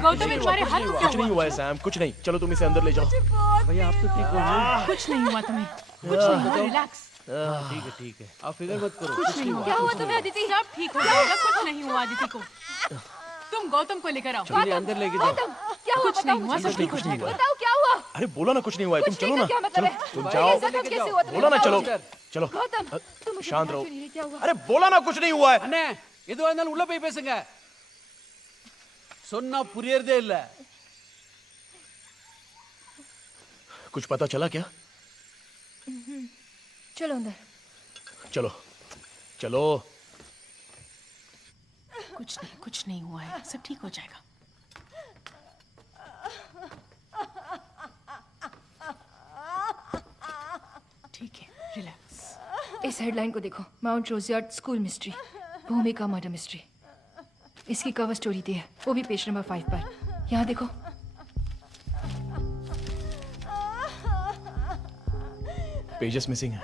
गौतम तुम्हारे हाथ में कुछ नहीं हुआ है सैम, कुछ नहीं। चलो तुम इसे अंदर ले जाओ। भैया आप तो ठीक हो ना? कुछ नहीं हुआ तुम्हें, कुछ नहीं हुआ, रिलैक्स। ठीक है, आप फिक्र मत करो। कुछ नहीं हुआ। क्या हुआ तुम्हें अदिति? सब ठीक हो जाएगा, कुछ नहीं हुआ अदिति को। तुम गौतम को लेकर आओ। चलिए अंदर लेके जाओ। क्या हुआ? कुछ नहीं हुआ, सब ठीक हो जाएगा। बताओ क्या हुआ? अरे बोला ना कुछ नहीं हुआ है। तुम चलो ना। क्या मतलब है? तुम जाओ। कैसे हुआ? बोला ना चलो। चलो गौतम तुम शांत रहो। क्या हुआ? अरे बोला ना कुछ नहीं हुआ है। अண்ணே இது வந்தால் உள்ள போய் பேசுங்க. சொன்னா புரியறதே இல்ல. कुछ पता चला क्या? चलो अंदर। चलो। कुछ नहीं हुआ है, सब ठीक हो जाएगा। ठीक है, रिलैक्स। इस हेडलाइन को देखो, Mount Rosiard school mystery, Bhumika murder mystery. इसकी कवर स्टोरी दी है, वो भी पेज नंबर 5 पर। यहाँ देखो। पेजेस मिसिंग है।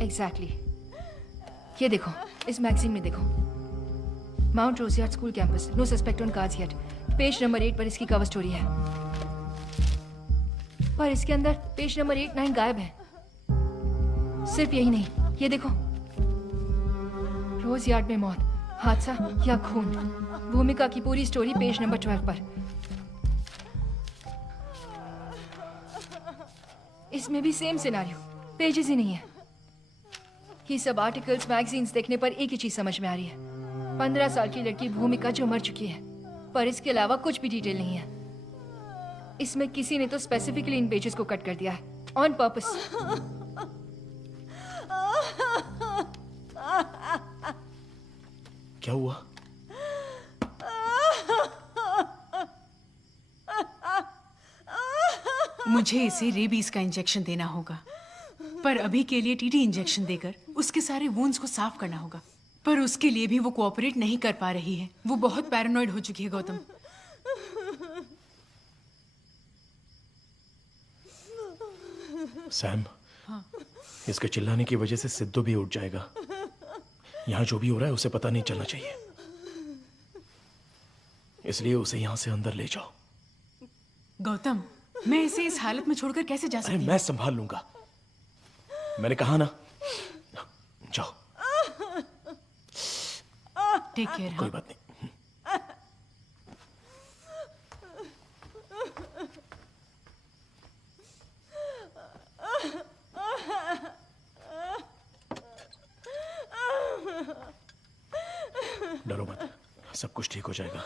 एग्जैक्टली। ये देखो, इस मैगजीन में देखो, Mount Rosiard school campus, no suspect on cards yet. Page number 8 पर इसकी कवर स्टोरी है, पर इसके अंदर पेज नंबर 8, 9 गायब है। सिर्फ यही नहीं, ये देखो, रोज यार्ड में मौत, हादसा या खून। भूमिका की पूरी स्टोरी पेज नंबर 12 पर। इसमें भी सेम सिनेरियो, पेजेस ही नहीं है। ये सब आर्टिकल्स, मैगजीन्स देखने पर एक ही चीज समझ में आ रही है। 15 साल की लड़की भूमिका जो मर चुकी है, पर इसके अलावा कुछ भी डिटेल नहीं है। इसमें किसी ने तो स्पेसिफिकली इन पेजेस को कट कर दिया है, ऑन पर्पस। क्या हुआ? मुझे इसे रेबीज का इंजेक्शन देना होगा, पर अभी के लिए टीटी इंजेक्शन देकर उसके सारे वुंड्स को साफ करना होगा। पर उसके लिए भी वो कोऑपरेट नहीं कर पा रही है। वो बहुत पैरानॉइड हो चुकी है गौतम। सैम, हाँ। इसके चिल्लाने की वजह से सिद्धू भी उठ जाएगा। यहाँ जो भी हो रहा है उसे पता नहीं चलना चाहिए, इसलिए उसे यहाँ से अंदर ले जाओ। गौतम, मैं इसे इस हालत में छोड़कर कैसे जा सकती हूँ? मैं संभाल लूंगा, मैंने कहा ना। जाओ। Take care. कोई बात नहीं। डरो मत, सब कुछ ठीक हो जाएगा।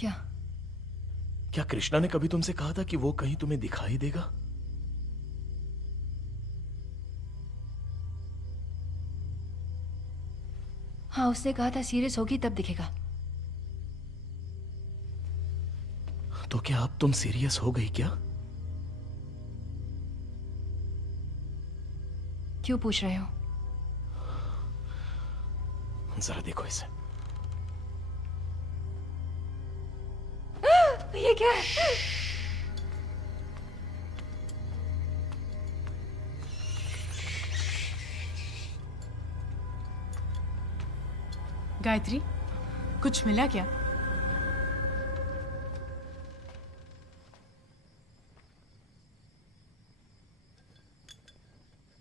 क्या? क्या कृष्णा ने कभी तुमसे कहा था कि वो कहीं तुम्हें दिखाई देगा? हाँ, उसने कहा था सीरियस होगी तब दिखेगा। तो क्या अब तुम सीरियस हो गई क्या? क्यों पूछ रहे हो? जरा देखो इसे। ये क्या है? गायत्री, कुछ मिला क्या?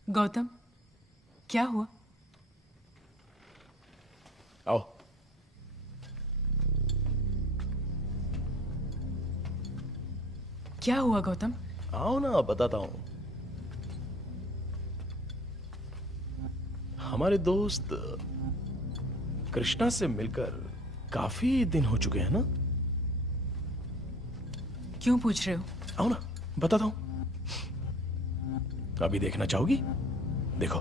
गौतम, क्या हुआ? आओ। क्या हुआ गौतम? आओ ना, बताता हूं। हमारे दोस्त कृष्णा से मिलकर काफी दिन हो चुके हैं ना? क्यों पूछ रहे हो? आओ ना, बताता हूं। अभी देखना चाहोगी? देखो।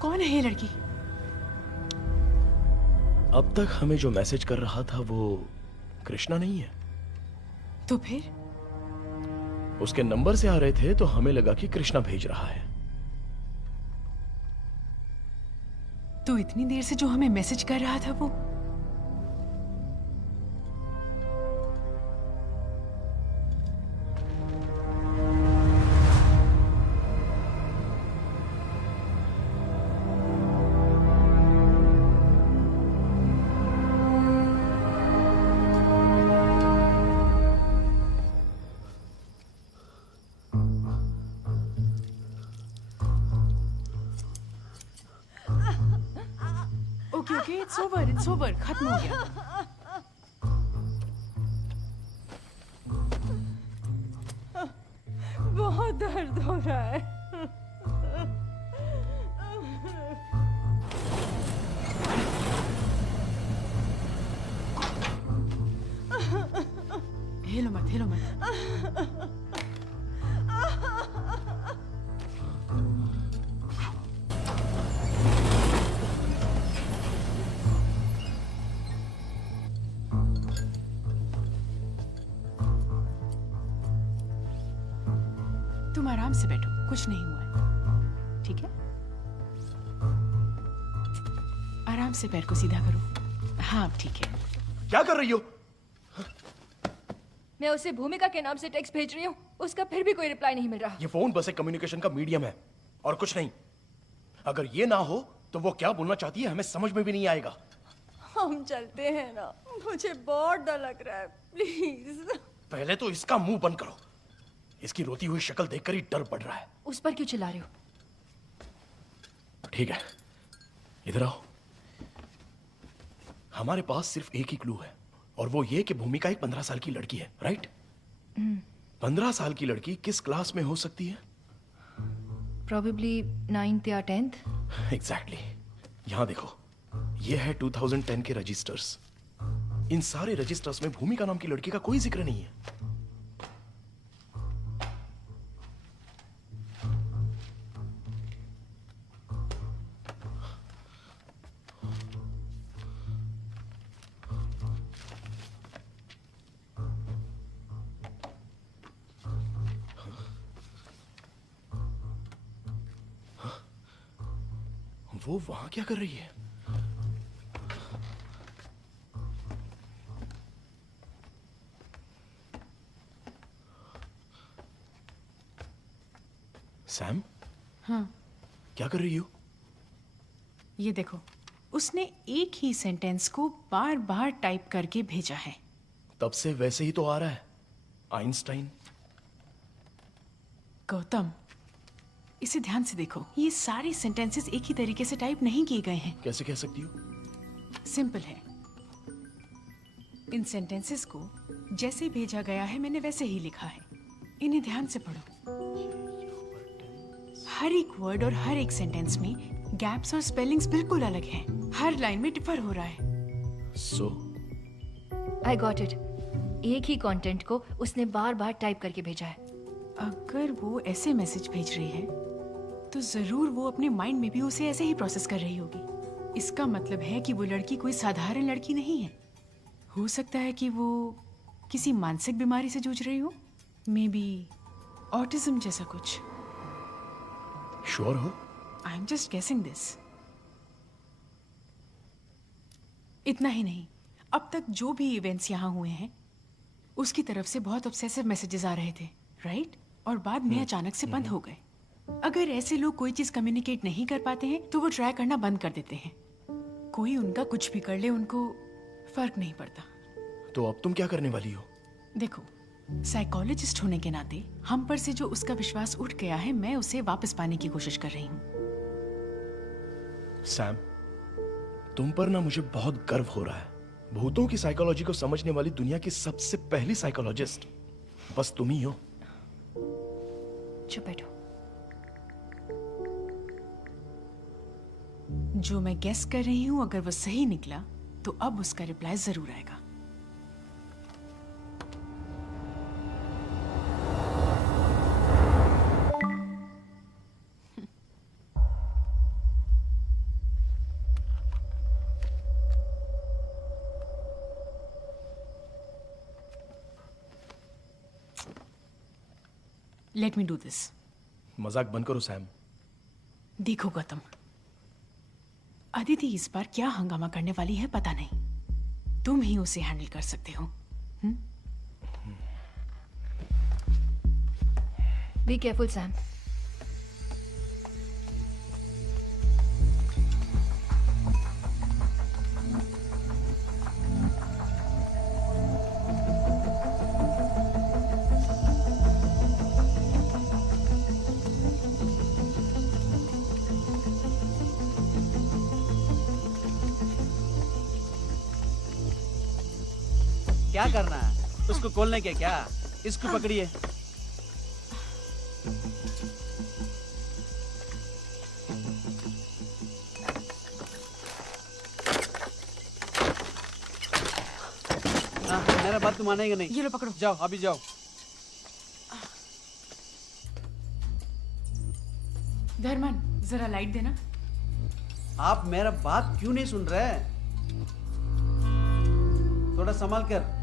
कौन है ये लड़की? अब तक हमें जो मैसेज कर रहा था वो कृष्णा नहीं है। तो फिर? उसके नंबर से आ रहे थे तो हमें लगा कि कृष्णा भेज रहा है। तो इतनी देर से जो हमें मैसेज कर रहा था वो? ओके, इट्स ओवर, खत्म हो गया। बहुत दर्द हो रहा है। हिलो मत। तुम आराम से बैठो, कुछ नहीं हुआ है, ठीक है? आराम से पैर को सीधा करो। हाँ, ठीक है। क्या कर रही हो? मैं उसे भूमिका के नाम से टेक्स्ट भेज रही हूँ, उसका फिर भी कोई रिप्लाई नहीं मिल रहा। ये फोन बस एक कम्युनिकेशन का मीडियम है और कुछ नहीं। अगर ये ना हो तो वो क्या बोलना चाहती है हमें समझ में भी नहीं आएगा। हम चलते हैं ना, मुझे बहुत डर लग रहा है, प्लीज। पहले तो इसका मुंह बंद करो। इसकी रोती हुई शक्ल देखकर ही डर पड़ रहा है। उस पर क्यों चिल्ला रहे हो? ठीक है, इधर आओ। हमारे पास सिर्फ एक ही क्लू है और वो ये कि भूमिका एक 15 साल की लड़की है, राइट? 15 साल की लड़की किस क्लास में हो सकती है? Probably 9th या 10th। एग्जैक्टली। यहां देखो, ये है 2010 के रजिस्टर्स। इन सारे रजिस्टर्स में भूमिका नाम की लड़की का कोई जिक्र नहीं है। वो वहां क्या कर रही है? सैम? हाँ। क्या कर रही हो? ये देखो, उसने एक ही सेंटेंस को बार बार टाइप करके भेजा है। तब से वैसे ही तो आ रहा है, आइंस्टाइन। गौतम, इसे ध्यान से देखो, ये सारे सेंटेंसेस एक ही तरीके से टाइप नहीं किए गए हैं। कैसे कह सकती हो? सिंपल है। इन सेंटेंसेस को जैसे भेजा गया है मैंने वैसे ही लिखा है। इन्हें ध्यान से पढ़ो। हर एक वर्ड और हर एक सेंटेंस में गैप्स और स्पेलिंग्स बिल्कुल अलग हैं। हर लाइन में डिफर हो रहा है। सो आई गॉट इट। एक ही कंटेंट को उसने बार बार टाइप करके भेजा है। अगर वो ऐसे मैसेज भेज रही है तो जरूर वो अपने माइंड में भी उसे ऐसे ही प्रोसेस कर रही होगी। इसका मतलब है कि वो लड़की कोई साधारण लड़की नहीं है। हो सकता है कि वो किसी मानसिक बीमारी से जूझ रही हो, मे बी ऑटिज्म जैसा कुछ। श्योर हो? I am just guessing this. इतना ही नहीं, अब तक जो भी इवेंट्स यहाँ हुए हैं उसकी तरफ से बहुत ऑब्सेसिव मैसेजेस आ रहे थे, राइट? और बाद में अचानक से बंद हो गए। अगर ऐसे लोग कोई चीज कम्युनिकेट नहीं कर पाते हैं तो वो ट्राई करना बंद कर देते हैं। कोई उनका कुछ भी कर ले, उनको फर्क नहीं पड़ता। तो अब तुम क्या करने वाली हो? देखो, साइकोलॉजिस्ट होने के नाते हम पर से जो उसका विश्वास उठ गया है, मैं उसे वापस पाने की कोशिश कर रही हूँ। सैम, तुम पर ना मुझे बहुत गर्व हो रहा है। भूतों की साइकोलॉजी को समझने वाली दुनिया की सबसे पहली साइकोलॉजिस्ट बस तुम ही हो। चुप बैठो। जो मैं गेस कर रही हूँ अगर वो सही निकला तो अब उसका रिप्लाई जरूर आएगा। Let me do this. मजाक बंद करो सैम। देखो गौतम, अदिति इस बार क्या हंगामा करने वाली है पता नहीं। तुम ही उसे हैंडल कर सकते हो। Be careful Sam. क्या करना है? उसको खोलने के क्या? इसको पकड़िए। मेरा बात तुम मानेगा नहीं। ये लो पकड़ो। जाओ अभी जाओ। धर्मन, जरा लाइट देना। आप मेरा बात क्यों नहीं सुन रहे? थोड़ा संभाल कर।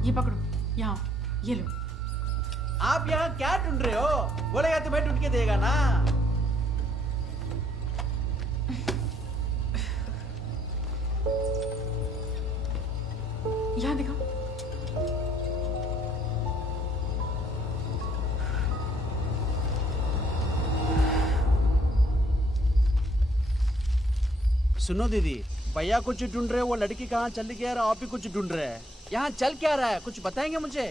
ये पकड़ो, यहाँ, ये लो। आप यहाँ क्या ढूंढ रहे हो? बोलेगा तो मैं ढूंढ के देगा ना। यहाँ दिखाओ। सुनो दीदी, भैया कुछ ढूंढ रहे हो, वो लड़की कहाँ चली गई और आप भी कुछ ढूंढ रहे हैं। यहाँ चल क्या रहा है, कुछ बताएंगे मुझे?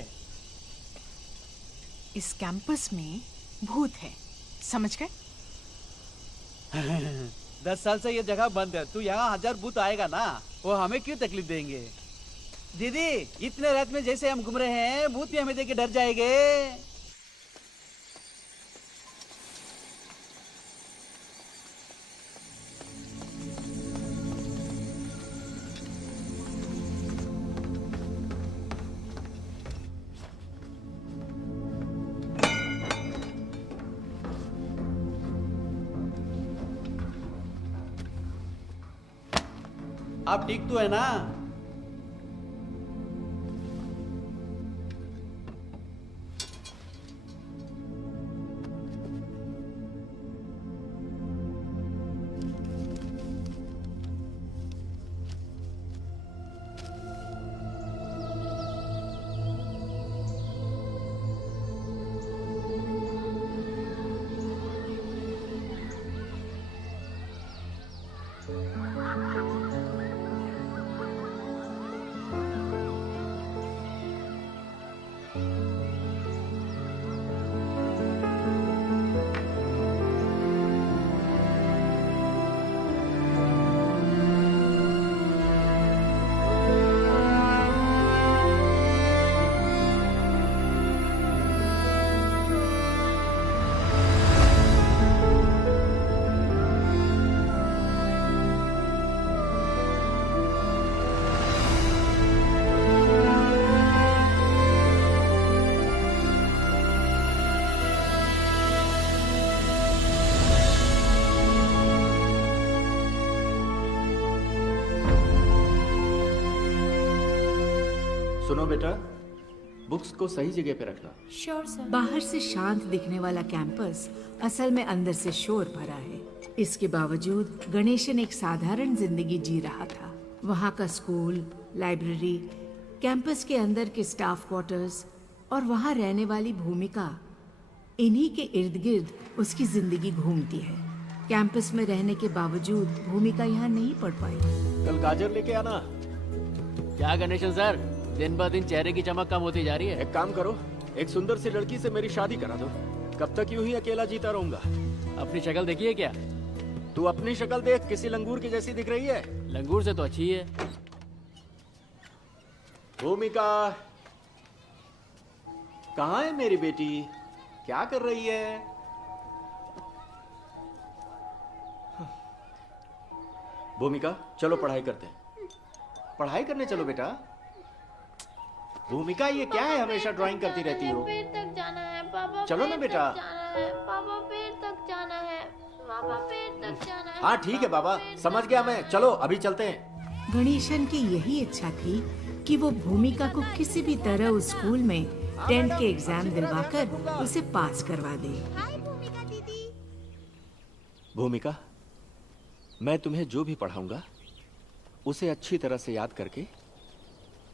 इस कैंपस में भूत है, समझ गए? 10 साल से ये जगह बंद है, तू यहाँ 1000 भूत आएगा ना, वो हमें क्यों तकलीफ देंगे? दीदी, इतने रात में जैसे हम घूम रहे हैं, भूत भी हमें देख के डर जाएंगे। आप ठीक तो है ना? सुनो बेटा, बुक्स को सही जगह पे रखना। Sure sir. बाहर से शांत दिखने वाला कैंपस असल में अंदर से शोर भरा है। इसके बावजूद गणेशन एक साधारण जिंदगी जी रहा था। वहाँ का स्कूल, लाइब्रेरी, कैंपस के अंदर के स्टाफ क्वार्टर्स और वहाँ रहने वाली भूमिका, इन्हीं के इर्द गिर्द उसकी जिंदगी घूमती है। कैंपस में रहने के बावजूद भूमिका यहाँ नहीं पढ़ पाई। कल गाजर लेके आना। क्या गणेशन सर, दिन ब दिन चेहरे की चमक कम होती जा रही है। एक काम करो, एक सुंदर सी लड़की से मेरी शादी करा दो। कब तक यूं ही अकेला जीता रहूंगा? अपनी शक्ल देखी है क्या? तू अपनी शक्ल देख, किसी लंगूर की जैसी दिख रही है। लंगूर से तो अच्छी है। भूमिका, कहाँ है मेरी बेटी? क्या कर रही है? भूमिका, चलो पढ़ाई करते हैं। पढ़ाई करने चलो बेटा। भूमिका, ये क्या है, हमेशा ड्राइंग करती रहती हो? पेड़ तक जाना है पापा। चलो ना बेटा। पापा पेड़ तक जाना है। पापा पेड़ तक जाना है। हाँ ठीक है बाबा, समझ गया मैं। चलो अभी चलते हैं। गणेशन की यही इच्छा थी कि वो भूमिका को किसी भी तरह उस स्कूल में 10th के एग्जाम दिलवाकर उसे पास करवा दे। भूमिका, मैं तुम्हें जो भी पढ़ाऊंगा उसे अच्छी तरह से याद करके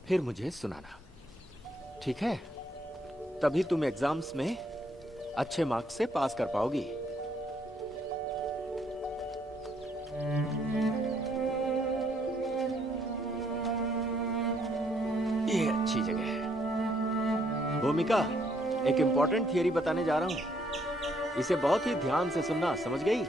फिर मुझे सुनाना, ठीक है? तभी तुम एग्जाम्स में अच्छे मार्क्स से पास कर पाओगी। ये अच्छी जगह है। भूमिका, एक इंपॉर्टेंट थियरी बताने जा रहा हूं, इसे बहुत ही ध्यान से सुनना, समझ गई?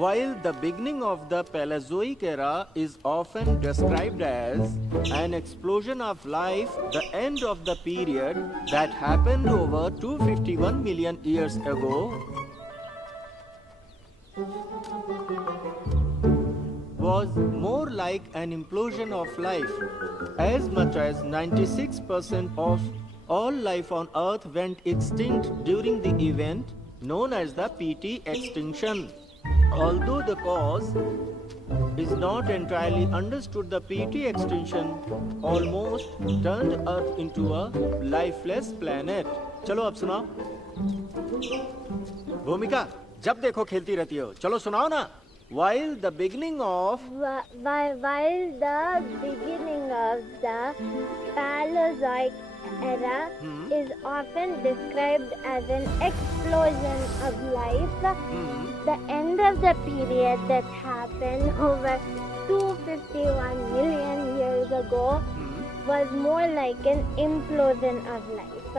While the beginning of the Paleozoic era is often described as an explosion of life, the end of the period that happened over 251 million years ago was more like an implosion of life. As much as 96% of all life on Earth went extinct during the event known as the PT extinction. Although the cause is not entirely understood, the PT extinction almost turned Earth into a lifeless planet. चलो अब सुनाओ। भूमिका, जब देखो खेलती रहती हो, चलो सुनाओ ना। While the beginning of the Paleozoic era is often described as an explosion of life, the end of the period that happened over 251 million years ago was more like an implosion of life.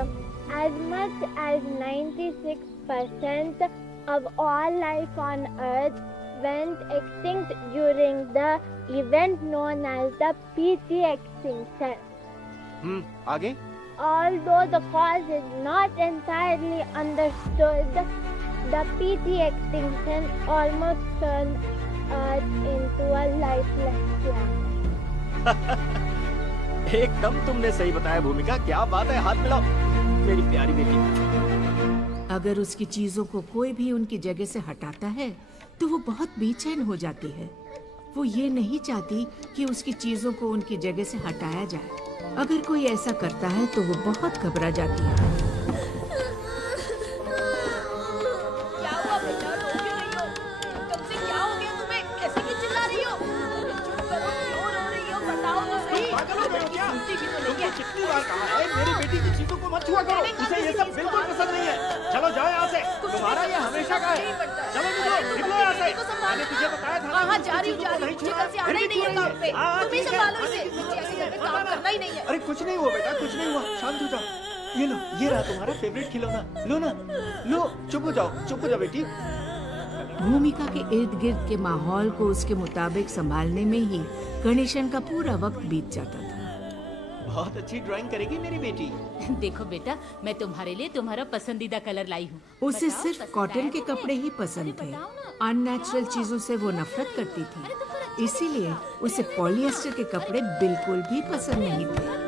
As much as 96% of all life on Earth went extinct during the event known as the PT extinction. आगे? Although the cause is not entirely understood, the PT extinction almost turned Earth into a lifeless planet. एकदम तुमने सही बताया भूमिका, क्या बात है, हाथ मिलाओ मेरी प्यारी बेटी। अगर उसकी चीजों को कोई भी उनकी जगह से हटाता है तो वो बहुत बेचैन हो जाती है। वो ये नहीं चाहती कि उसकी चीजों को उनकी जगह से हटाया जाए। अगर कोई ऐसा करता है तो वो बहुत घबरा जाती है। क्या हुआ बेटा, रो क्यों रही हो? कब से क्या हो गया तुम्हें? ऐसे क्यों चिल्ला रही हो? चुप करो, क्यों रो रही हो? बताओ तो सही। पागल हो गए हो क्या? सुनती भी तो नहीं है। कितनी बार कहा है मेरी बेटी की चीजों को मत छुआ करो, उसे ये सब बिल्कुल पसंद नहीं है। चलो जाओ यहाँ से, तुम्हारा ये हमेशा का है। चलो निकलो यहाँ से। मैंने तुझे बताया था। कहाँ जा रही हूँ? मुझे कल से आना ही नहीं है काम पे। तुम ही संभालो इसे। मुझे ऐसे घर में काम करना ही नहीं है। अरे कुछ नहीं हुआ बेटा, कुछ नहीं हुआ, शांत हो जाओ। ये लो, ये रहा तुम्हारा फेवरेट खिलौना, लो ना, लो। चुप हो जाओ बेटी। भूमिका के इर्द गिर्द के माहौल को उसके मुताबिक संभालने में ही गणेशन का पूरा वक्त बीत जाता था। बहुत अच्छी ड्राइंग करेगी मेरी बेटी। देखो बेटा, मैं तुम्हारे लिए तुम्हारा पसंदीदा कलर लाई हूँ। उसे सिर्फ कॉटन के कपड़े ही पसंद थे। अननेचुरल चीजों से वो नफरत करती थी, इसीलिए उसे पॉलिएस्टर के कपड़े बिल्कुल भी पसंद नहीं थे।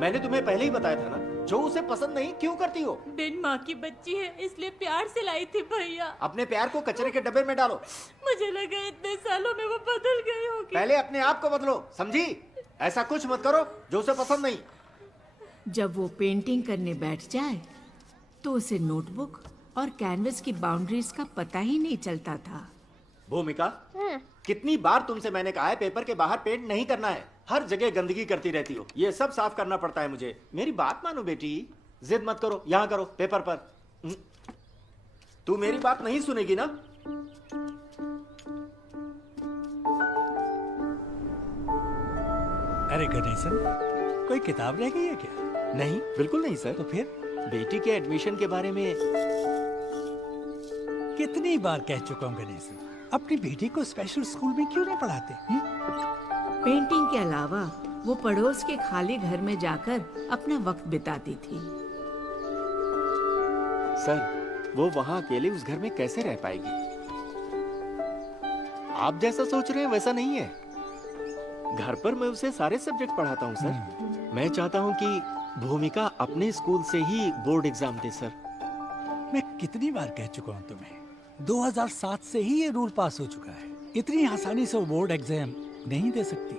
मैंने तुम्हें पहले ही बताया था ना, जो उसे पसंद नहीं क्यों करती हो? बिन माँ की बच्ची है, इसलिए प्यार से लाई थी भैया। अपने प्यार को कचरे के डब्बे में डालो। मुझे लगा इतने सालों में वो बदल गई होगी। पहले अपने आप को बदलो, समझी? ऐसा कुछ मत करो जो उसे पसंद नहीं। जब वो पेंटिंग करने बैठ जाए तो उसे नोटबुक और कैनवस की बाउंड्रीज का पता ही नहीं चलता था। भूमिका, कितनी बार तुमसे मैंने कहा है पेपर के बाहर पेंट नहीं करना है। हर जगह गंदगी करती रहती हो, ये सब साफ करना पड़ता है मुझे। मेरी बात मानो बेटी, जिद मत करो, यहाँ करो पेपर पर। तू मेरी बात नहीं सुनेगी ना? अरे गणेशन, कोई किताब रह गई है क्या? नहीं, बिल्कुल नहीं सर। तो फिर बेटी के एडमिशन के बारे में कितनी बार कह चुका हूँ गणेशन, अपनी बेटी को स्पेशल स्कूल में क्यों नहीं पढ़ाते? पेंटिंग के अलावा वो पड़ोस के खाली घर में जाकर अपना वक्त बिताती थी। सर, वो वहाँ अकेले उस घर में कैसे रह पाएगी? आप जैसा सोच रहे हैं वैसा नहीं है। घर पर मैं उसे सारे सब्जेक्ट पढ़ाता हूँ सर। मैं चाहता हूँ कि भूमिका अपने स्कूल से ही बोर्ड एग्जाम दे सर। मैं कितनी बार कह चुका हूँ तुम्हें, 2007 से ही ये रूल पास हो चुका है। इतनी आसानी से वो बोर्ड एग्जाम नहीं दे सकती।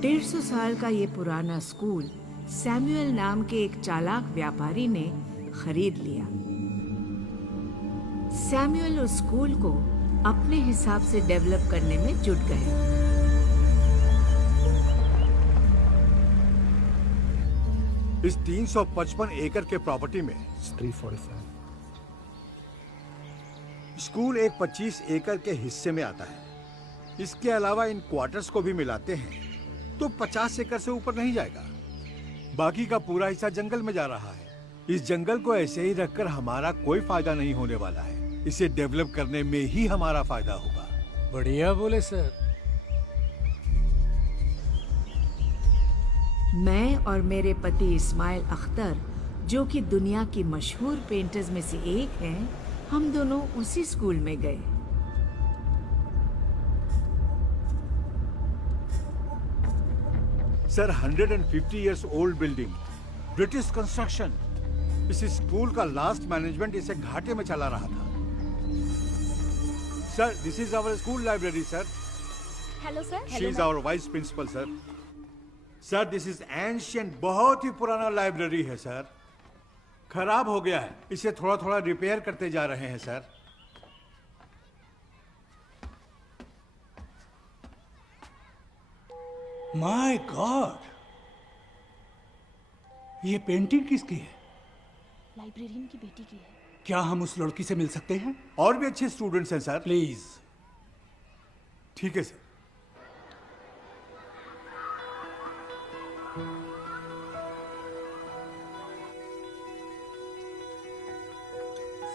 डेढ़ 150 साल का ये पुराना स्कूल सैमुअल नाम के एक चालाक व्यापारी ने खरीद लिया। सैमुअल उस स्कूल को अपने हिसाब से डेवलप करने में जुट गए। इस 355 एकड़ के प्रॉपर्टी में 345 स्कूल एक 25 एकड़ के हिस्से में आता है। इसके अलावा इन क्वार्टर्स को भी मिलाते हैं तो 50 एकड़ से ऊपर नहीं जाएगा। बाकी का पूरा हिस्सा जंगल में जा रहा है। इस जंगल को ऐसे ही रखकर हमारा कोई फायदा नहीं होने वाला है। इसे डेवलप करने में ही हमारा फायदा होगा। बढ़िया बोले सर। मैं और मेरे पति इस्माइल अख्तर, जो कि दुनिया की मशहूर पेंटर्स में से एक हैं, हम दोनों उसी स्कूल में गए। Sir, 150 years old building, British construction. इस स्कूल का लास्ट मैनेजमेंट इसे घाटे में चला रहा था। Sir, this is our school library sir. Hello sir. She is our vice principal sir. Sir, this is ancient, बहुत ही पुराना लाइब्रेरी है सर। खराब हो गया है, इसे थोड़ा थोड़ा रिपेयर करते जा रहे हैं सर। माय गॉड, ये पेंटिंग किसकी है? लाइब्रेरियन की बेटी की है। क्या हम उस लड़की से मिल सकते हैं? और भी अच्छे स्टूडेंट्स हैं सर। प्लीज। ठीक है सर।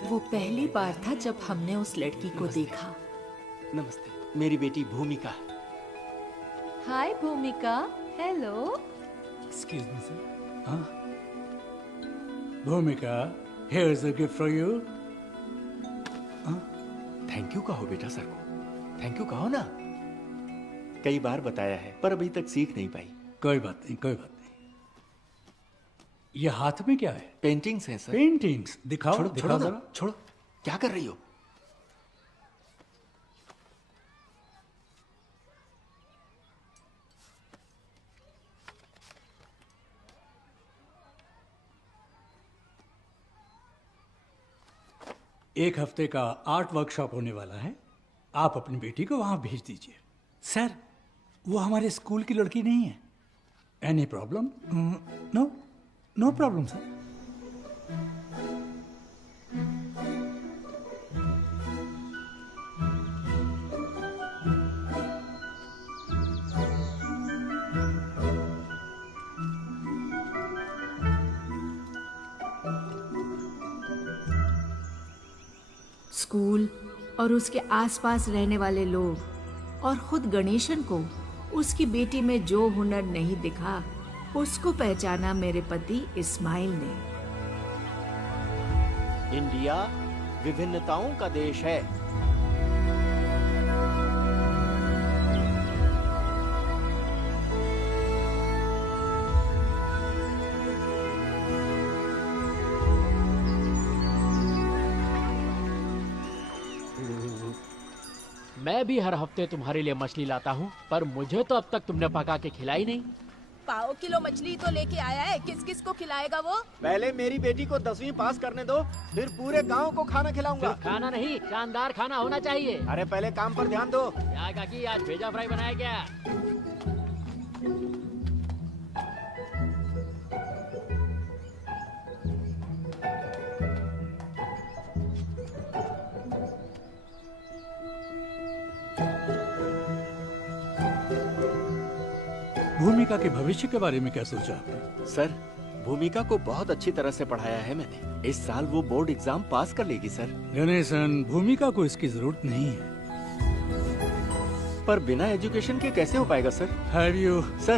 वो पहली बार था जब हमने उस लड़की को देखा। नमस्ते, मेरी बेटी भूमिका। हाय भूमिका। हेलो। Excuse me sir. हाँ, भूमिका, here is a gift for you. Thank you कहो बेटा सर को। थैंक यू कहो ना। कई बार बताया है पर अभी तक सीख नहीं पाई। कोई बात नहीं, कोई बात नहीं। ये हाथ में क्या है? पेंटिंग्स हैं सर। पेंटिंग्स दिखाओ। छोड़ो, दिखाओ छोड़ो जरा। छोड़ो। क्या कर रही हो? एक हफ्ते का आर्ट वर्कशॉप होने वाला है। आप अपनी बेटी को वहां भेज दीजिए। सर, वो हमारे स्कूल की लड़की नहीं है। Any problem? No, no problem sir. School और उसके आसपास रहने वाले लोग और खुद गणेशन को उसकी बेटी में जो हुनर नहीं दिखा, उसको पहचाना मेरे पति इस्माइल ने। इंडिया विभिन्नताओं का देश है। मैं भी हर हफ्ते तुम्हारे लिए मछली लाता हूँ, पर मुझे तो अब तक तुमने पका के खिलाई नहीं। 1.5 किलो मछली तो लेके आया है, किस किस को खिलाएगा वो? पहले मेरी बेटी को 10वीं पास करने दो, फिर पूरे गांव को खाना खिलाऊंगा। खाना नहीं, शानदार खाना होना चाहिए। अरे पहले काम पर ध्यान दो। क्या काकी, आज भेजा फ्राई बनाया क्या? भूमिका के भविष्य के बारे में क्या सोचा आपने? सर, भूमिका को बहुत अच्छी तरह से पढ़ाया है मैंने। इस साल वो बोर्ड एग्जाम पास कर लेगी सर। गणेशन, भूमिका को इसकी जरूरत नहीं है। पर बिना एजुकेशन के कैसे हो पाएगा sir? Have you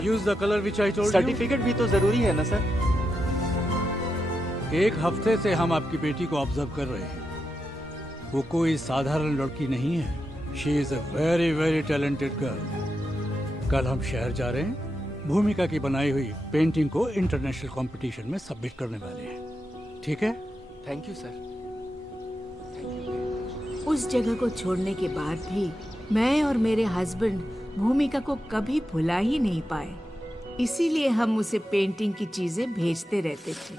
used the color which I told you? Certificate भी तो जरूरी है ना सर? 1 हफ्ते से हम आपकी बेटी को ऑब्जर्व कर रहे हैं। वो कोई साधारण लड़की नहीं है। She is a very very talented girl. कल हम शहर जा रहे हैं। भूमिका की बनाई हुई पेंटिंग को इंटरनेशनल कंपटीशन में सबमिट करने वाले हैं। ठीक है? Thank you sir. उस जगह को छोड़ने के बाद भी मैं और मेरे हस्बैंड भूमिका को कभी भुला ही नहीं पाए। इसीलिए हम उसे पेंटिंग की चीजें भेजते रहते थे।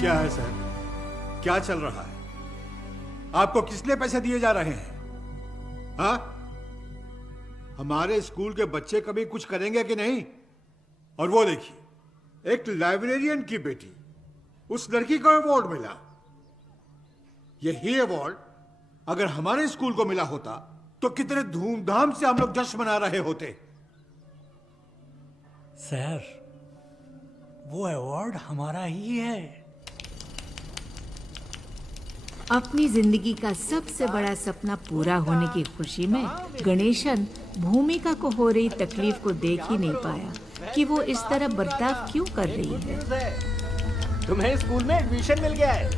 क्या है सर? क्या चल रहा है? आपको किसने पैसे दिए जा रहे हैं? हाँ? हमारे स्कूल के बच्चे कभी कुछ करेंगे कि नहीं? और वो देखिए, एक लाइब्रेरियन की बेटी, उस लड़की को अवार्ड मिला। यही अवार्ड अगर हमारे स्कूल को मिला होता तो कितने धूमधाम से हम लोग जश्न मना रहे होते। सर, वो अवार्ड हमारा ही है। अपनी जिंदगी का सबसे बड़ा सपना पूरा होने की खुशी में गणेशन भूमिका को हो रही तकलीफ को देख ही नहीं पाया कि वो इस तरह बर्ताव क्यों कर रही है। तुम्हें स्कूल में एडमिशन मिल गया है।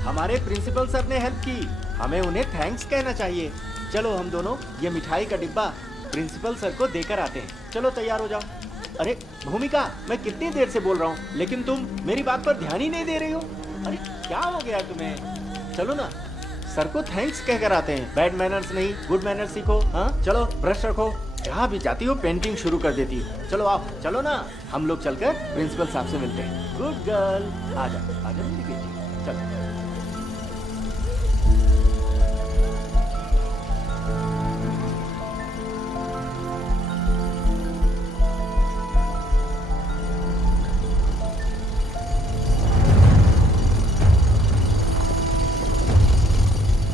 हमारे प्रिंसिपल सर ने हेल्प की, हमें उन्हें थैंक्स कहना चाहिए। चलो हम दोनों ये मिठाई का डिब्बा प्रिंसिपल सर को देकर आते हैं। चलो तैयार हो जाओ। अरे भूमिका, मैं कितनी देर से बोल रहा हूँ, लेकिन तुम मेरी बात पर ध्यान ही नहीं दे रही हो। अरे क्या हो गया तुम्हें? चलो ना, सर को थैंक्स कहकर आते हैं। बैड मैनर्स नहीं, गुड मैनर्स सीखो। हाँ चलो, ब्रश रखो। जहाँ भी जाती हो पेंटिंग शुरू कर देती हो। चलो आप चलो ना, हम लोग चलकर प्रिंसिपल साहब से मिलते हैं। गुड गर्ल, आजा आजा मेरी बेटी, चलो।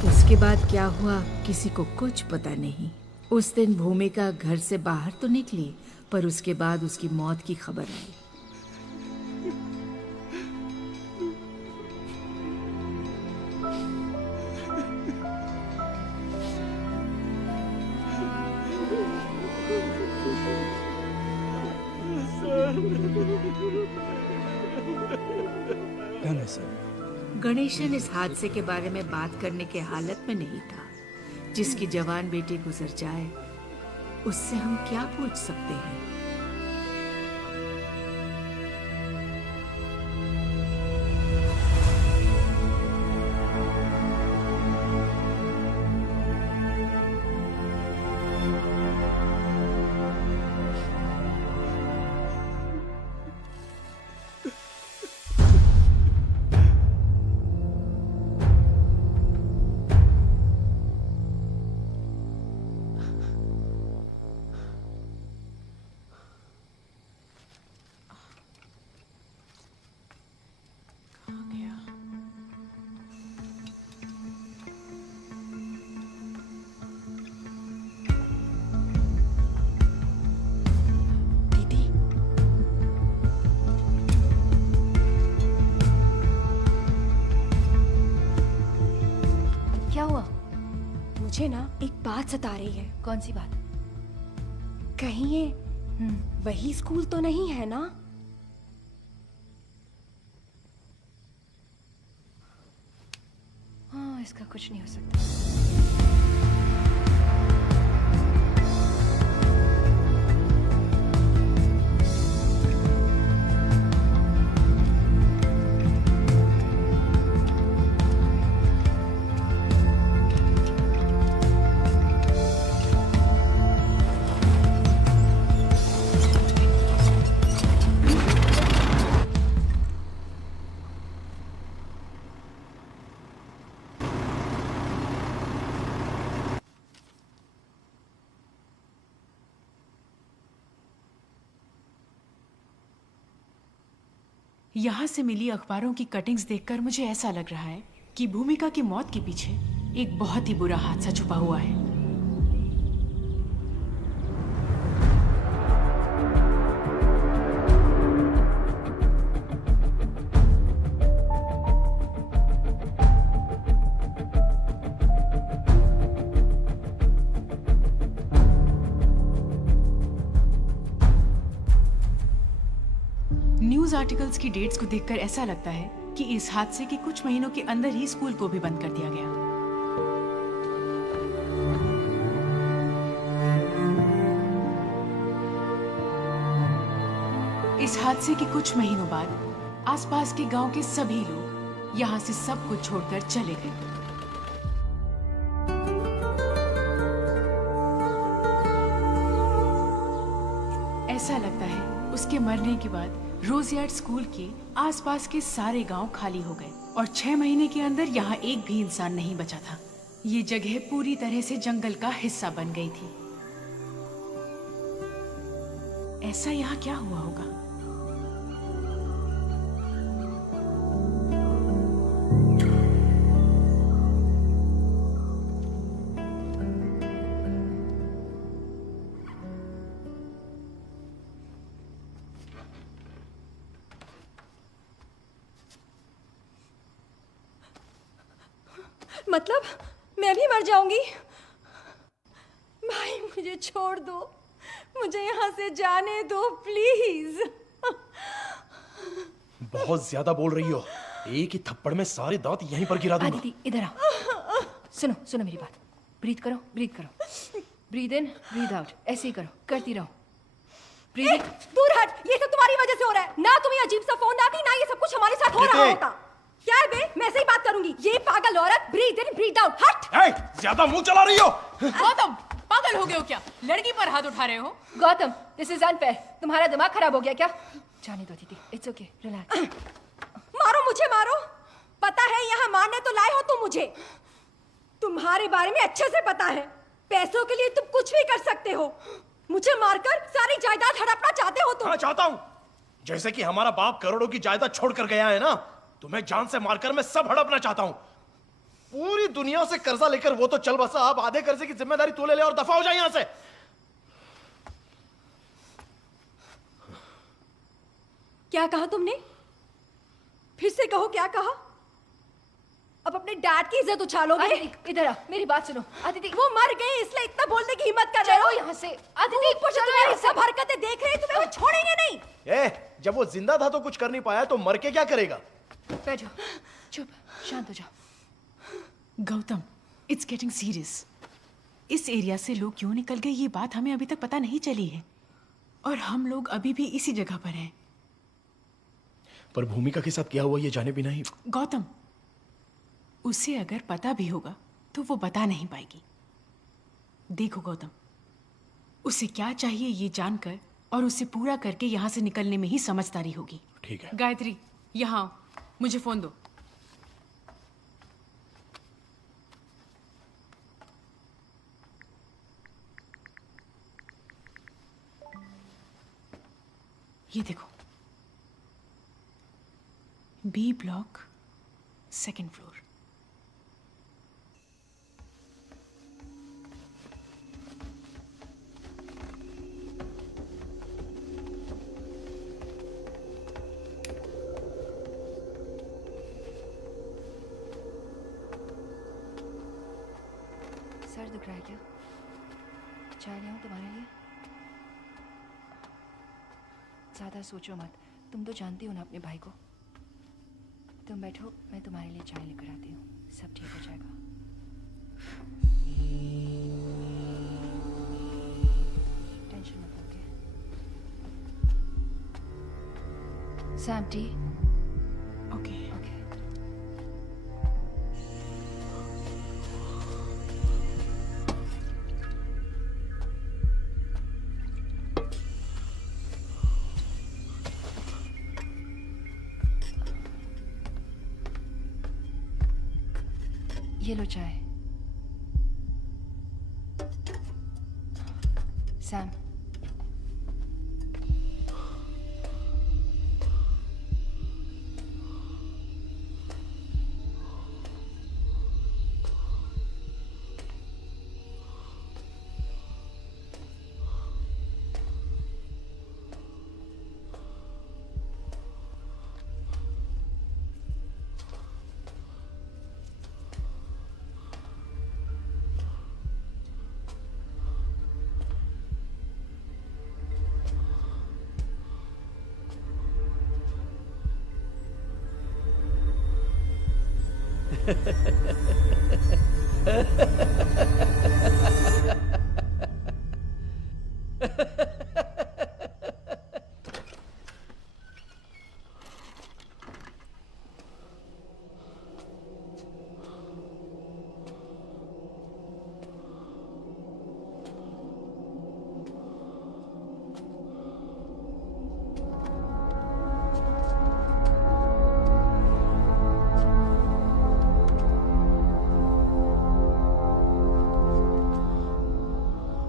उसके बाद क्या हुआ किसी को कुछ पता नहीं। उस दिन भूमिका घर से बाहर तो निकली, पर उसके बाद उसकी मौत की खबर आई। गणेशन इस हादसे के बारे में बात करने के हालत में नहीं था। जिसकी जवान बेटी गुजर जाए, उससे हम क्या पूछ सकते हैं। मुझे ना एक बात सता रही है। कौन सी बात? कहीं ये वही स्कूल तो नहीं है ना? हाँ, इसका कुछ नहीं हो सकता। यहाँ से मिली अखबारों की कटिंग्स देखकर मुझे ऐसा लग रहा है कि भूमिका की मौत के पीछे एक बहुत ही बुरा हादसा छुपा हुआ है। न्यूज आर्टिकल्स की डेट्स को देखकर ऐसा लगता है कि इस हादसे के कुछ महीनों के अंदर ही स्कूल को भी बंद कर दिया गया। इस हादसे के कुछ महीनों बाद आसपास के गांव के सभी लोग यहां से सब कुछ छोड़कर चले गए। ऐसा लगता है उसके मरने के बाद रोजयार्ड स्कूल के आसपास के सारे गांव खाली हो गए और 6 महीने के अंदर यहाँ एक भी इंसान नहीं बचा था। ये जगह पूरी तरह से जंगल का हिस्सा बन गई थी। ऐसा यहाँ क्या हुआ होगा? मतलब मैं भी मर जाऊंगी? भाई मुझे छोड़ दो, मुझे यहाँ से जाने दो प्लीज। बहुत ज्यादा बोल रही हो, एक ही थप्पड़ में सारे दांत यहीं पर गिरा दूंगा। दीदी इधर आओ, सुनो सुनो मेरी बात। ब्रीथ करो, ब्रीथ करो, ब्रीथ इन ब्रीथ आउट, ऐसे ही करो, करती रहो। ब्रीथ इन। दूर हट, ये सब तुम्हारी वजह से हो रहा है ना। तुम्हें अजीब सा फोन आती ना, ये सब कुछ हमारे साथ हो रहा होता। क्या है बे, मैं से ही बात करूंगी। ये पागल औरत, ब्रीथ इन ब्रीथ आउट, हट। ज्यादा मुंह चला रही हो। गौतम, पागल हो गए हो क्या? लड़की पर हाथ उठा रहे हो? Gautam, this is unfair. तुम्हारा दिमाग खराब हो गया क्या? जाने दो दीदी, इट्स ओके, रिलैक्स। मारो मुझे, मारो। पता है यहाँ मारने तो लाए हो तुम मुझे। तुम्हारे बारे में अच्छे से पता है। पैसों के लिए तुम कुछ भी कर सकते हो। मुझे मारकर सारी जायदाद हड़पना चाहते हो तुम। हाँ, चाहता हूँ। जैसे कि हमारा बाप करोड़ों की जायदाद छोड़ कर गया है ना, तुम्हें जान से मारकर मैं सब हड़पना चाहता हूँ। पूरी दुनिया से कर्जा लेकर वो तो चल बसा, अब आधे कर्जे की जिम्मेदारी तू ले ले और दफा हो जाए यहाँ से। क्या कहा तुमने? फिर से कहो, क्या कहा? अब अपने डैड की इज्जत उछालोगे? इधर आ, मेरी बात सुनो। अदिति, वो मर गए इसलिए इतना बोलने की हिम्मत कर रहे हो? यहाँ से अदिति, तुम्हारी सब हरकतें देख रहे हैं, तुम्हें वो छोड़ेंगे नहीं। जब वो जिंदा था तो कुछ कर नहीं पाया, तो मर के क्या करेगा? बैठो, चुप, शांत हो जाओ। Gautam, it's getting serious. इस एरिया से लोग क्यों निकल गए ये बात हमें अभी तक पता नहीं चली है, और हम लोग अभी भी इसी जगह पर हैं। पर भूमिका के साथ क्या हुआ ये जाने बिना ही। गौतम, उसे अगर पता भी होगा तो वो बता नहीं पाएगी। देखो गौतम, उसे क्या चाहिए ये जानकर और उसे पूरा करके यहाँ से निकलने में ही समझदारी होगी। ठीक है। गायत्री, यहाँ मुझे फोन दो। ये देखो, B block, 2nd floor. Sir दुख रहा है क्या? चाय ले आऊं तुम्हारे लिए? ज्यादा सोचो मत, तुम तो जानती हो ना अपने भाई को। तुम बैठो, मैं तुम्हारे लिए चाय लेकर आती हूँ, सब ठीक हो जाएगा। टेंशन मत लो। Sam, tea? Okay. Okay. ये लो चाय। सैम,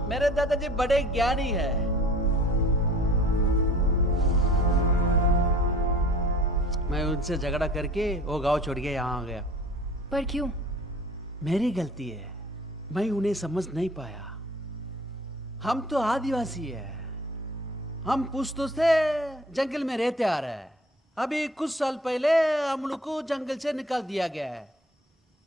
मेरे दादाजी बड़े ज्ञानी है। मैं उनसे झगड़ा करके वो गांव छोड़ के यहाँ आ गया। पर क्यों? मेरी गलती है, मैं उन्हें समझ नहीं पाया। हम तो आदिवासी है, हम पुश्तों से जंगल में रहते आ रहे हैं। अभी कुछ साल पहले हम लोग को जंगल से निकाल दिया गया है।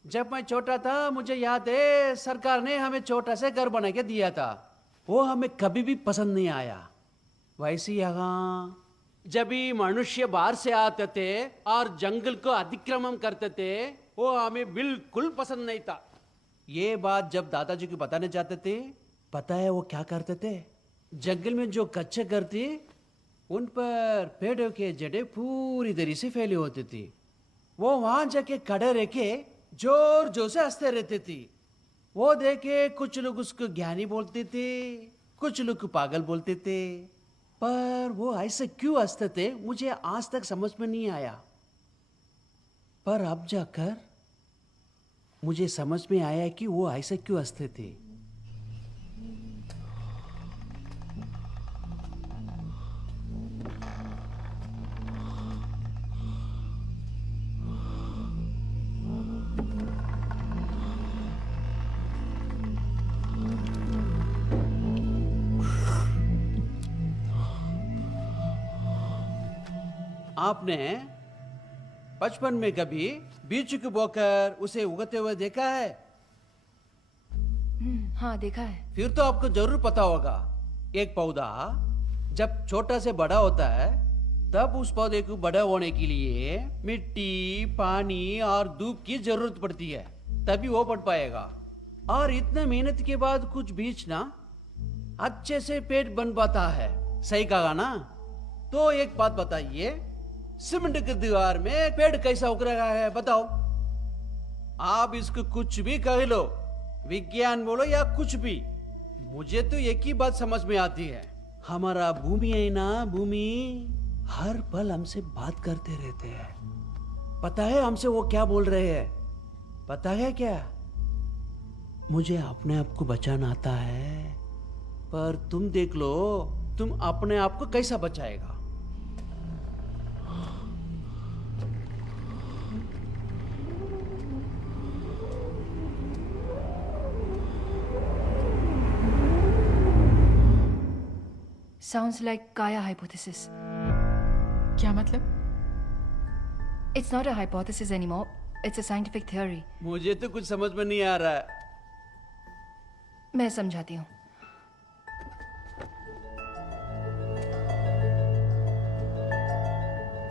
जब मैं छोटा था मुझे याद है सरकार ने हमें छोटा सा घर बना के दिया था, वो हमें कभी भी पसंद नहीं आया। वैसे यहाँ जब भी मनुष्य बाहर से आते थे और जंगल को अतिक्रमण करते थे वो हमें बिल्कुल पसंद नहीं था। ये बात जब दादाजी को बताने जाते थे, पता है वो क्या करते थे? जंगल में जो कच्चे घर थे उन पर पेड़ों के जड़ें पूरी तरह से फैली होती थी। वो वहां जाके खड़े रह के जोर जोर से हंसते रहते थे। वो देखे कुछ लोग उसको ज्ञानी बोलते थे, कुछ लोग पागल बोलते थे, पर वो ऐसे क्यों हंसते थे मुझे आज तक समझ में नहीं आया। पर अब जाकर मुझे समझ में आया कि वो ऐसे क्यों हंसते थे। आपने बचपन में कभी बीज को बोकर उसे उगते हुए देखा है? हाँ देखा है। फिर तो आपको जरूर पता होगा, एक पौधा जब छोटा से बड़ा होता है तब उस पौधे को बड़ा होने के लिए मिट्टी, पानी और धूप की जरूरत पड़ती है, तभी वो बढ़ पाएगा। और इतने मेहनत के बाद कुछ बीज ना अच्छे से पेड़ बन पाता है। सही कहा ना? तो एक बात बताइए, सीमेंट की दीवार में पेड़ कैसा उग रहा है बताओ? आप इसको कुछ भी कह लो, विज्ञान बोलो या कुछ भी, मुझे तो एक ही बात समझ में आती है। हमारा भूमि है ना, भूमि हर पल हमसे बात करते रहते हैं। पता है हमसे वो क्या बोल रहे हैं? पता है क्या? मुझे अपने आप को बचाना आता है, पर तुम देख लो तुम अपने आप को कैसा बचाएगा। Sounds like Kaya hypothesis. क्या मतलब? It's not a hypothesis anymore. It's a scientific theory. मुझे तो कुछ समझ में नहीं आ रहा है। मैं समझाती हूँ।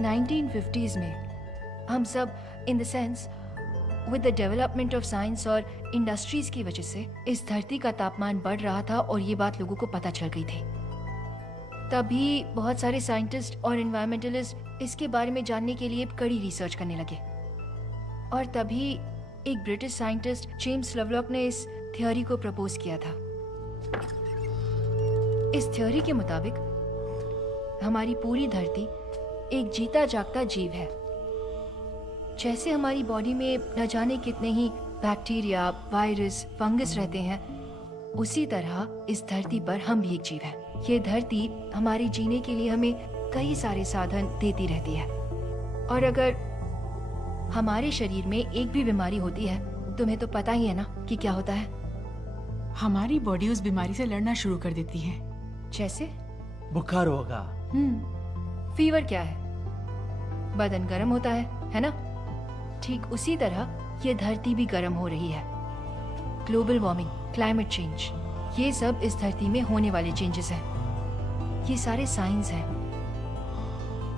$1950s में हम सब in the sense with the development of science और इंडस्ट्रीज की वजह से इस धरती का तापमान बढ़ रहा था और ये बात लोगों को पता चल गई थी। तभी बहुत सारे साइंटिस्ट और एनवायरमेंटलिस्ट इसके बारे में जानने के लिए कड़ी रिसर्च करने लगे और तभी एक ब्रिटिश साइंटिस्ट जेम्स लवलॉक ने इस थ्योरी को प्रपोज किया था। इस थ्योरी के मुताबिक हमारी पूरी धरती एक जीता जागता जीव है। जैसे हमारी बॉडी में न जाने कितने ही बैक्टीरिया, वायरस, फंगस रहते हैं, उसी तरह इस धरती पर हम भी एक जीव हैं। ये धरती हमारे जीने के लिए हमें कई सारे साधन देती रहती है और अगर हमारे शरीर में एक भी बीमारी होती है, तुम्हें तो पता ही है ना कि क्या होता है। हमारी बॉडी उस बीमारी से लड़ना शुरू कर देती है। जैसे बुखार होगा। फीवर क्या है? बदन गर्म होता है ना? ठीक उसी तरह ये धरती भी गर्म हो रही है। ग्लोबल वार्मिंग, क्लाइमेट चेंज, ये सब इस धरती में होने वाले चेंजेस हैं। ये सारे साइंस हैं।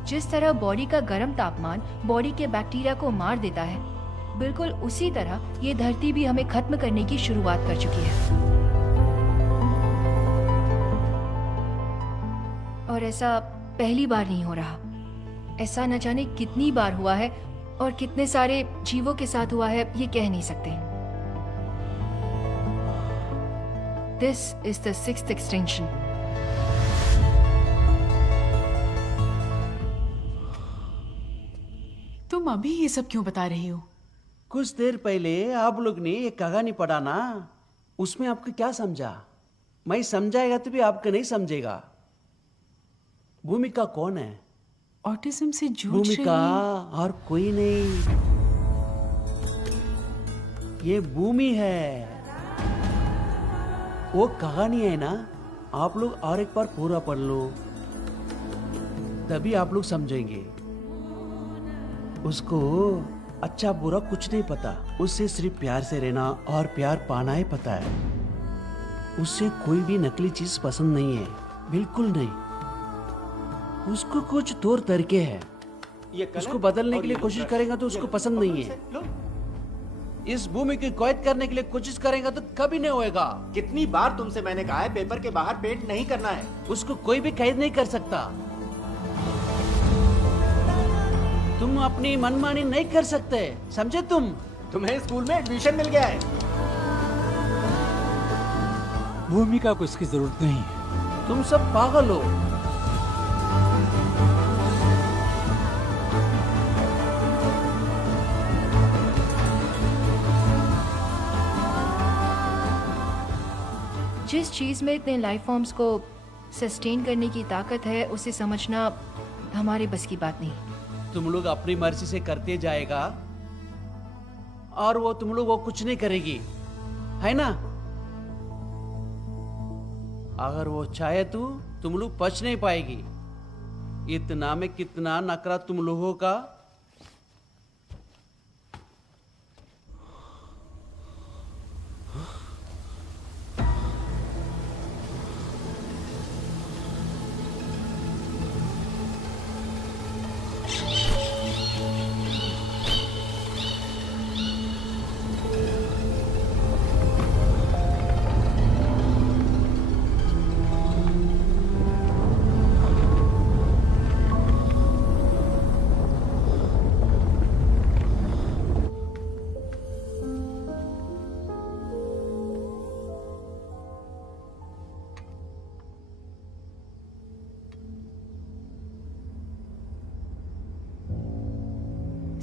जिस तरह बॉडी का गर्म तापमान बॉडी के बैक्टीरिया को मार देता है, बिल्कुल उसी तरह ये धरती भी हमें खत्म करने की शुरुआत कर चुकी है। और ऐसा पहली बार नहीं हो रहा, ऐसा न जाने कितनी बार हुआ है और कितने सारे जीवों के साथ हुआ है, ये कह नहीं सकते। This is the 6th extinction. तुम अभी ये सब क्यों बता रही हो? कुछ देर पहले आप लोग ने एक कहानी पढ़ा ना, उसमें आपको क्या समझा? मैं समझाएगा तो भी आपको नहीं समझेगा। भूमिका कौन है? ऑटिज्म से जूझ भूमिका और कोई नहीं, ये भूमि है। वो कहानी है ना, आप लोग और एक बार पूरा पढ़ लो, तभी आप लोग समझेंगे। उसको अच्छा बुरा कुछ नहीं पता, उससे सिर्फ प्यार से रहना और प्यार पाना ही पता है। उससे कोई भी नकली चीज पसंद नहीं है, बिल्कुल नहीं। उसको कुछ तौर तरीके हैं, उसको बदलने के लिए कोशिश करेगा तो उसको पसंद नहीं है। इस भूमि की कैद करने के लिए कोशिश करेगा तो कभी नहीं होएगा। कितनी बार तुमसे मैंने कहा है पेपर के बाहर पेंट नहीं करना है। उसको कोई भी कैद नहीं कर सकता। तुम अपनी मनमानी नहीं कर सकते, समझे? तुम्हें स्कूल में एडमिशन मिल गया है। भूमिका को इसकी जरूरत नहीं है। तुम सब पागल हो। जिस चीज में इतने लाइफ फॉर्म्स को सस्टेन करने की ताकत है, उसे समझना हमारे बस की बात नहीं। तुम लोग अपनी मर्जी से करते जाएगा और वो तुम लोग वो कुछ नहीं करेगी, है ना? अगर वो चाहे तो तुम लोग बच नहीं पाएगी। इतना में कितना नखरा तुम लोगों का।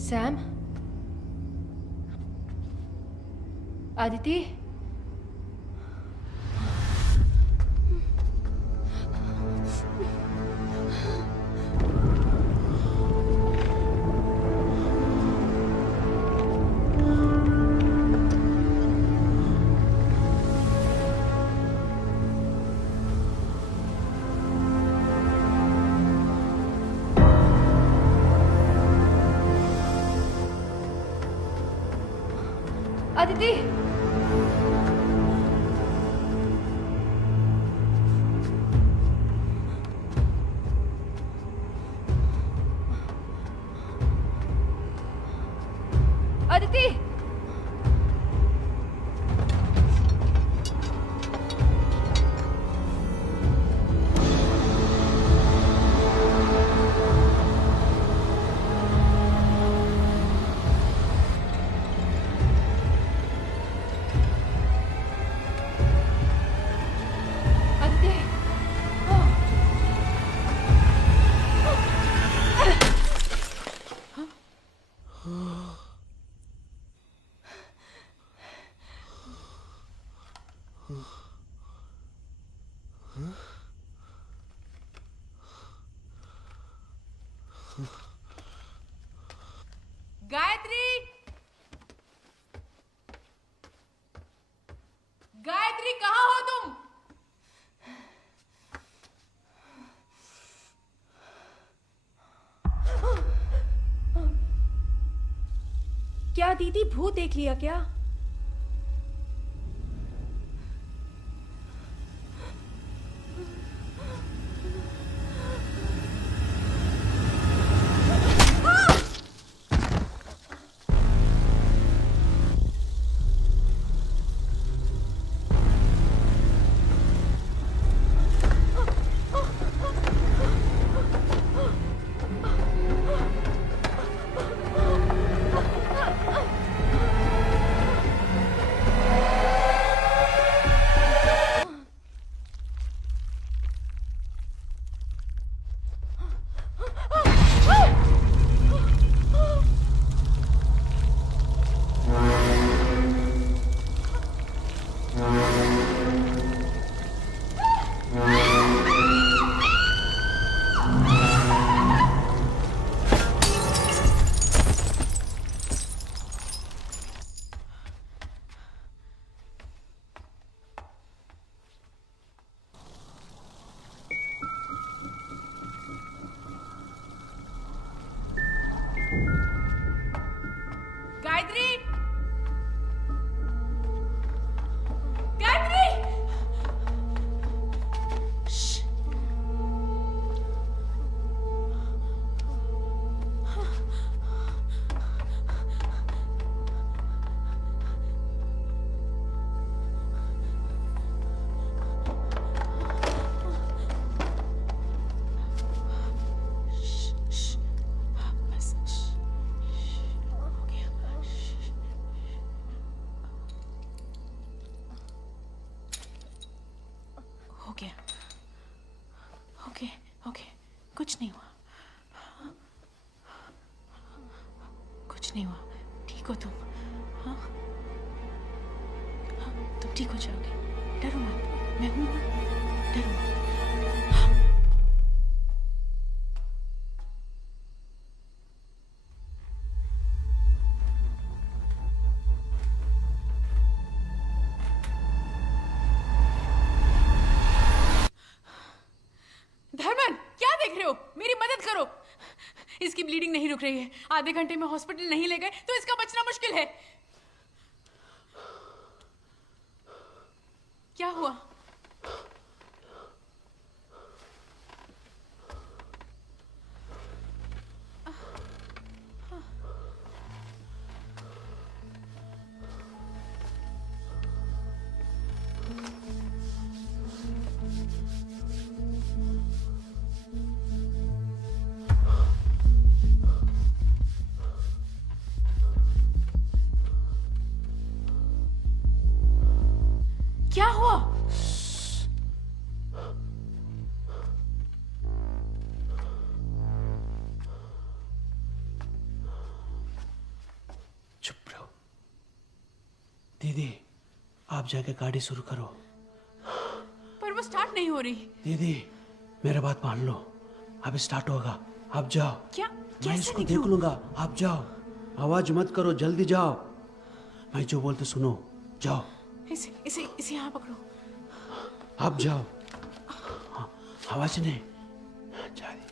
सैम, आदिति, आदिति, गायत्री, गायत्री कहाँ हो तुम? क्या दीदी भूत देख लिया क्या? कुछ नहीं हुआ, कुछ नहीं हुआ। ठीक हो तुम? हाँ हाँ, तुम ठीक हो जाओगे, डरो मत, मैं हूं ना, डरो मत। इसकी ब्लीडिंग नहीं रुक रही है, आधे घंटे में हॉस्पिटल नहीं ले गए तो इसका बचना मुश्किल है। क्या हुआ? क्या हुआ? चुप रहो। दीदी, आप जाके गाड़ी शुरू करो। पर वो स्टार्ट नहीं हो रही। दीदी, मेरा बात मान लो, अब स्टार्ट होगा, आप जाओ। क्या? मैं इसको देख लूंगा, आप जाओ। आवाज मत करो, जल्दी जाओ। मैं जो बोलते सुनो, जाओ। इसे यहाँ पकड़ो। आप जाओ। हाँ, आवाज नहीं। जाइए।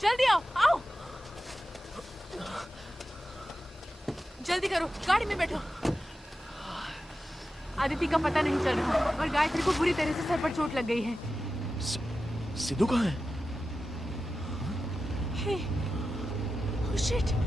जल्दी आओ, आओ। जल्दी करो, गाड़ी में बैठो। आदिति का पता नहीं चल रहा और गायत्री को बुरी तरह से सर पर चोट लग गई है। सिद्धू कहाँ है? हे, ओह शिट।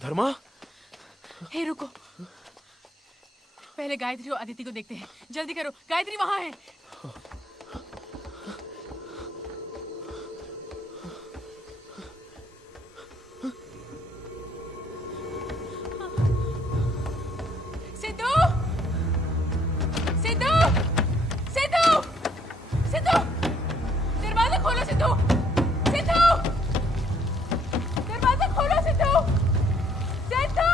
धर्मा? हे रुको, पहले गायत्री और आदिति को देखते हैं। जल्दी करो, गायत्री वहां है। सिद्धू, सिद्धू, सिद्धू, सिद्धू, दरवाजा खोलो सिद्धू, सिद्धू, दरवाजा खोलो सिद्धू, सिद्धू।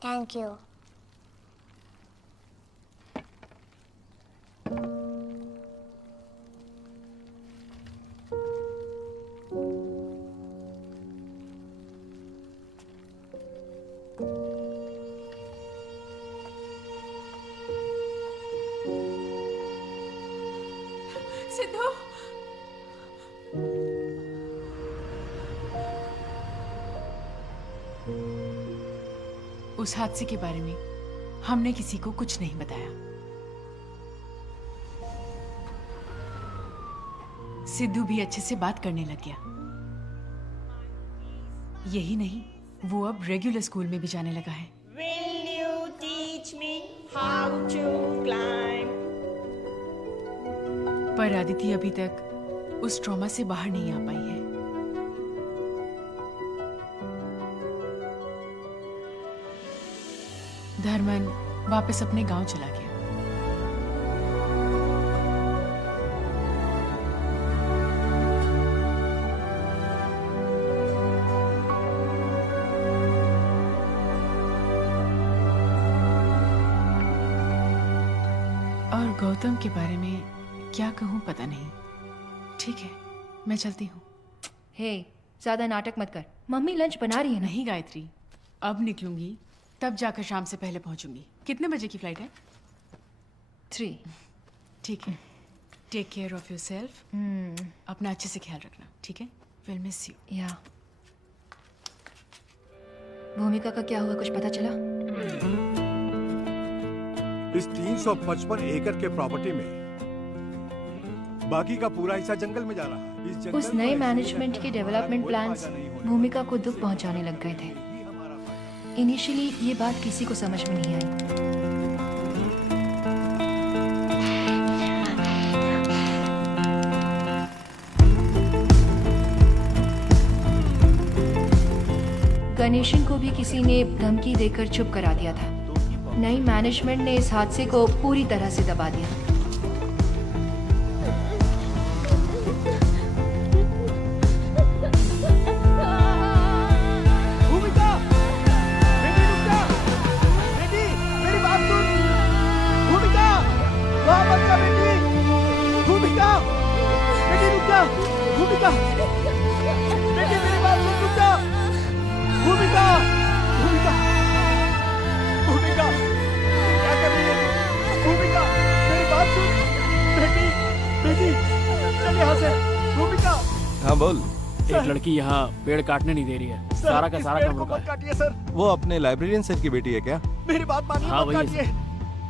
Thank you. सिद्धू, उस हादसे के बारे में हमने किसी को कुछ नहीं बताया। सिद्धू भी अच्छे से बात करने लग गया। यही नहीं, वो अब रेगुलर स्कूल में भी जाने लगा है। Will you teach me how to climb? पर आदिति अभी तक उस ट्रॉमा से बाहर नहीं आ पाई है। धर्मन वापस अपने गांव चला गया। और गौतम के बारे में क्या कहूं पता नहीं। ठीक है, मैं चलती हूँ। हे, ज्यादा नाटक मत कर। मम्मी लंच बना रही है। नहीं गायत्री, अब निकलूंगी तब जाकर शाम से पहले पहुंचूंगी। कितने बजे की फ्लाइट है? 3। ठीक है, टेक केयर ऑफ योरसेल्फ। अपना अच्छे से ख्याल रखना, ठीक है? Will miss you. या भूमिका का क्या हुआ, कुछ पता चला? इस 355 एकड़ के प्रॉपर्टी में बाकी का पूरा हिस्सा जंगल में जा रहा है। इस जंगल उस नए मैनेजमेंट के डेवलपमेंट प्लान्स भूमिका को दुख पहुंचाने लग गए थे। इनिशियली ये बात किसी को समझ में नहीं आई। गणेशन को भी किसी ने धमकी देकर चुप करा दिया था। नई मैनेजमेंट ने इस हादसे को पूरी तरह से दबा दिया। भूमिका, बेटी रुक जा, बेटी मेरी बात सुन, भूमिका, वहाँ मत जा बेटी, भूमिका, बेटी रुक जा, भूमिका, बेटी मेरी बात सुन, रुक जा, भूमिका, भूमिका, भूमिका, क्या कर रही है? भूमिका, मेरी बात सुन, बेटी, बेटी, चल यहाँ से, भूमिका। हाँ बोल। एक लड़की यहाँ पेड़ काटने नहीं दे रही है। सारा का सारा काम रुका है। काटिए सर। वो अपने लाइब्रेरियन सर की बेटी है क्या? मेरी बात मानिए, हाँ, मत वही काटिए।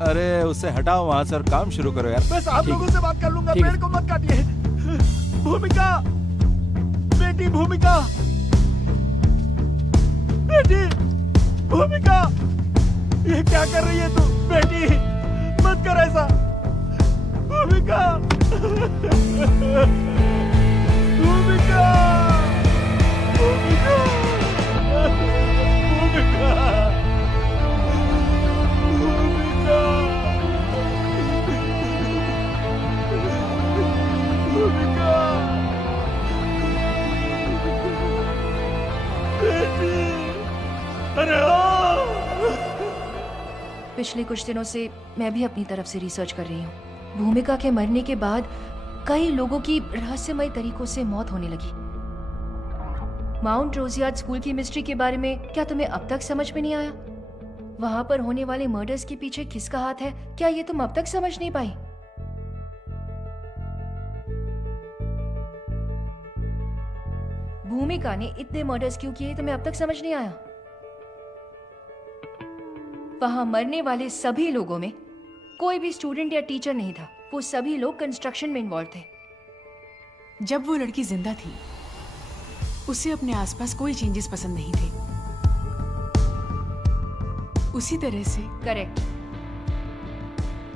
अरे उससे हटाओ वहाँ से और काम शुरू करो यार। मैं साहब लोगों से बात कर लूंगा, ठीक है। पेड़ को मत काटिए। भूमिका, बेटी भूमिका, बेटी भूमिका, ये क्या कर रही है तू? बेटी मत कर ऐसा, भूमिका, भूमिका, भूमिका, भूमिका, भूमिका, भूमिका, बेटी, अरे पिछले कुछ दिनों से मैं भी अपनी तरफ से रिसर्च कर रही हूँ। भूमिका के मरने के बाद कई लोगों की रहस्यमय तरीकों से मौत होने लगी। माउंट रोजियार्ड स्कूल की मिस्ट्री के बारे में क्या तुम्हें अब तक समझ में नहीं आया? वहां पर होने वाले मर्डर्स के पीछे किसका हाथ है, क्या ये तुम अब तक समझ नहीं पाई? भूमिका ने इतने मर्डर्स क्यों किए, तुम्हें अब तक समझ नहीं आया? वहां मरने वाले सभी लोगों में कोई भी स्टूडेंट या टीचर नहीं था। वो सभी लोग कंस्ट्रक्शन में इन्वॉल्व थे। जब वो लड़की जिंदा थी उसे अपने आसपास कोई चेंजेस पसंद नहीं थे। उसी तरह से करेक्ट।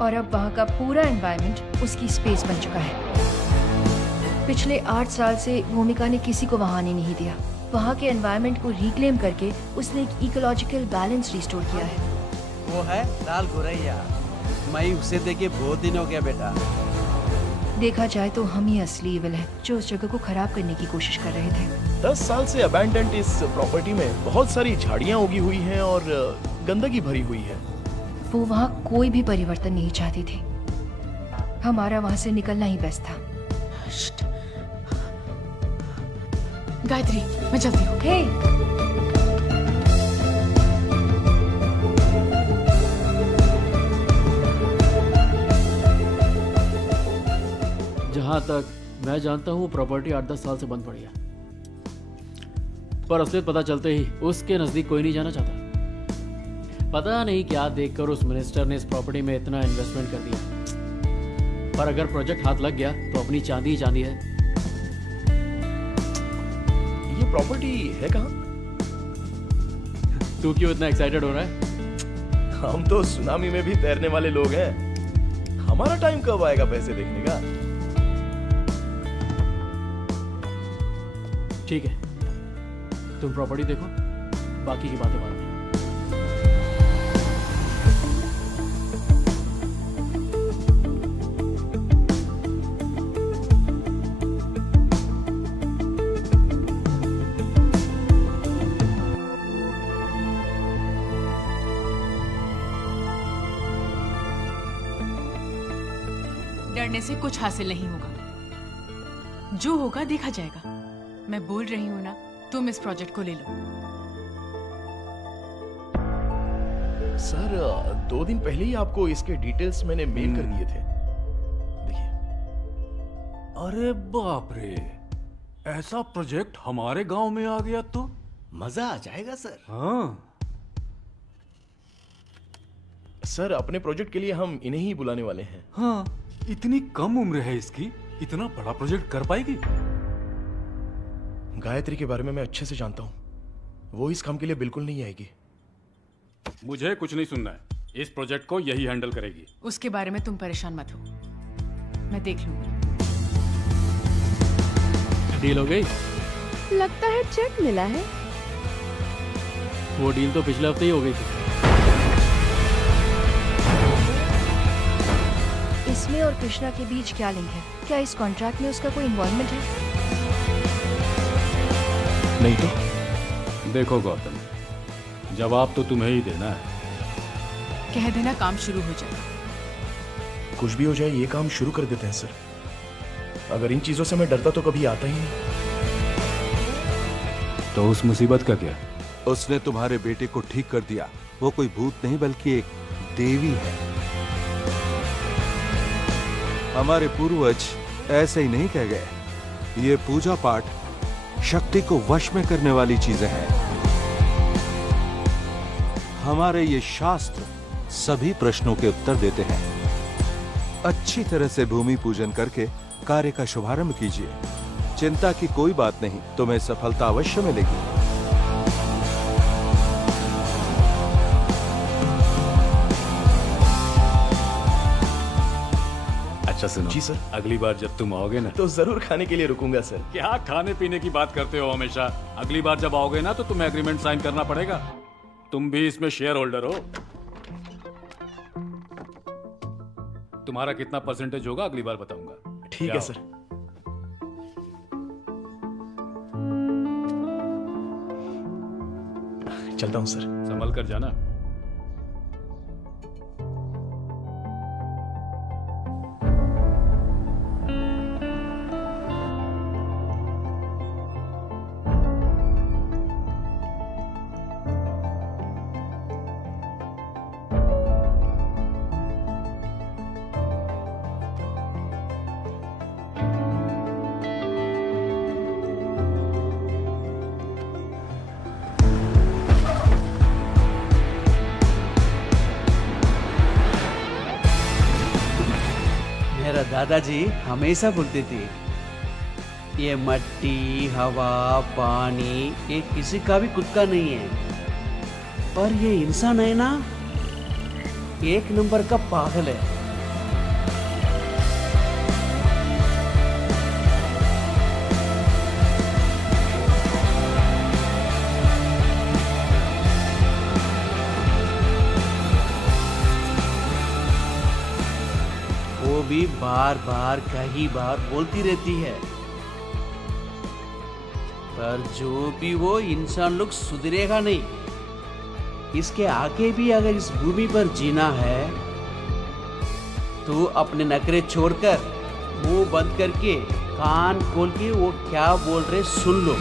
और अब वहां का पूरा एनवायरनमेंट उसकी स्पेस बन चुका है। पिछले 8 साल से भूमिका ने किसी को वहां आने नहीं दिया। वहां के एनवायरनमेंट को रिक्लेम करके उसने एक इकोलॉजिकल बैलेंस रिस्टोर किया है। वो है लाल गोरैया। मैं उसे देखे बहुत दिन हो गया बेटा। देखा जाए तो हम ही असली इविल हैं जो उस जगह को खराब करने की कोशिश कर रहे थे। 10 साल से अबैंडन्ड इस प्रॉपर्टी में बहुत सारी झाड़ियां उगी हुई हैं और गंदगी भरी हुई है। वो वहाँ कोई भी परिवर्तन नहीं चाहती थी। हमारा वहाँ से निकलना ही बेस्ट था। गायत्री, मैं चलती हूँ। हे, जहाँ तक मैं जानता हूँ प्रॉपर्टी 8-10 साल से बंद पड़ी है, पर असलियत पता चलते ही उसके नजदीक कोई नहीं जाना चाहता। पता नहीं क्या देखकर उस मिनिस्टर ने इस प्रॉपर्टी में इतना इन्वेस्टमेंट कर दिया, पर अगर प्रोजेक्ट हाथ लग गया तो अपनी चांदी ही चांदी है। ये प्रॉपर्टी है कहाँ? तू क्यों इतना एक्साइटेड हो रहा है? हम तो सुनामी में भी तैरने वाले लोग हैं। हमारा टाइम कब आएगा पैसे देखने का? ठीक है, तुम प्रॉपर्टी देखो, बाकी की बातें बाद में। डरने से कुछ हासिल नहीं होगा। जो होगा देखा जाएगा। मैं बोल रही हूँ ना, तुम इस प्रोजेक्ट को ले लो। सर 2 दिन पहले ही आपको इसके डिटेल्स मैंने मेल कर दिए थे। देखिए। अरे बाप रे, ऐसा प्रोजेक्ट हमारे गांव में आ गया तो मजा आ जाएगा सर। हाँ सर, अपने प्रोजेक्ट के लिए हम इन्हें ही बुलाने वाले हैं। हाँ, इतनी कम उम्र है इसकी, इतना बड़ा प्रोजेक्ट कर पाएगी? गायत्री के बारे में मैं अच्छे से जानता हूँ, वो इस काम के लिए बिल्कुल नहीं आएगी। मुझे कुछ नहीं सुनना है, इस प्रोजेक्ट को यही हैंडल करेगी। उसके बारे में तुम परेशान मत हो, मैं देख लूंगी। डील हो गई? लगता है चेक मिला है। वो डील तो पिछले हफ्ते ही हो गई थी। इसमें और कृष्णा के बीच क्या लिंक है? क्या इस कॉन्ट्रैक्ट में उसका कोई इन्वॉल्वमेंट है? नहीं तो? देखो गौतम, जवाब तो तुम्हें ही देना है। कह देना काम शुरू हो जाए। कुछ भी हो जाए, ये काम शुरू कर देते हैं सर। अगर इन चीजों से मैं डरता तो कभी आता ही नहीं। तो उस मुसीबत का क्या? उसने तुम्हारे बेटे को ठीक कर दिया। वो कोई भूत नहीं बल्कि एक देवी है। हमारे पूर्वज ऐसे ही नहीं कह गए। ये पूजा पाठ शक्ति को वश में करने वाली चीजें हैं। हमारे ये शास्त्र सभी प्रश्नों के उत्तर देते हैं। अच्छी तरह से भूमि पूजन करके कार्य का शुभारंभ कीजिए। चिंता की कोई बात नहीं, तुम्हें सफलता अवश्य मिलेगी। अच्छा सुनो जी सर। अगली बार जब तुम आओगे ना तो जरूर खाने के लिए रुकूंगा सर। क्या खाने पीने की बात करते हो हमेशा? अगली बार जब आओगे ना तो तुम्हें एग्रीमेंट साइन करना पड़ेगा। तुम भी इसमें शेयर होल्डर हो। तुम्हारा कितना परसेंटेज होगा अगली बार बताऊंगा। ठीक है सर। चलता हूं सर। संभल कर जाना। दादाजी हमेशा बोलते थे, ये मट्टी, हवा, पानी, ये किसी का भी खुद का नहीं है। पर ये इंसान है ना, एक नंबर का पागल है। भी बार बार कई बार बोलती रहती है, पर जो भी वो इंसान लोग सुधरेगा नहीं। इसके आगे भी अगर इस भूमि पर जीना है तो अपने नखरे छोड़कर मुंह बंद करके कान खोल के वो क्या बोल रहे सुन लो।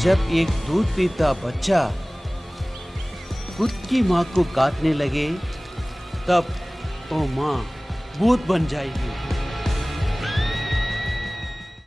जब एक दूध पीता बच्चा खुद की माँ को काटने लगे, तब वो माँ भूत बन जाएगी।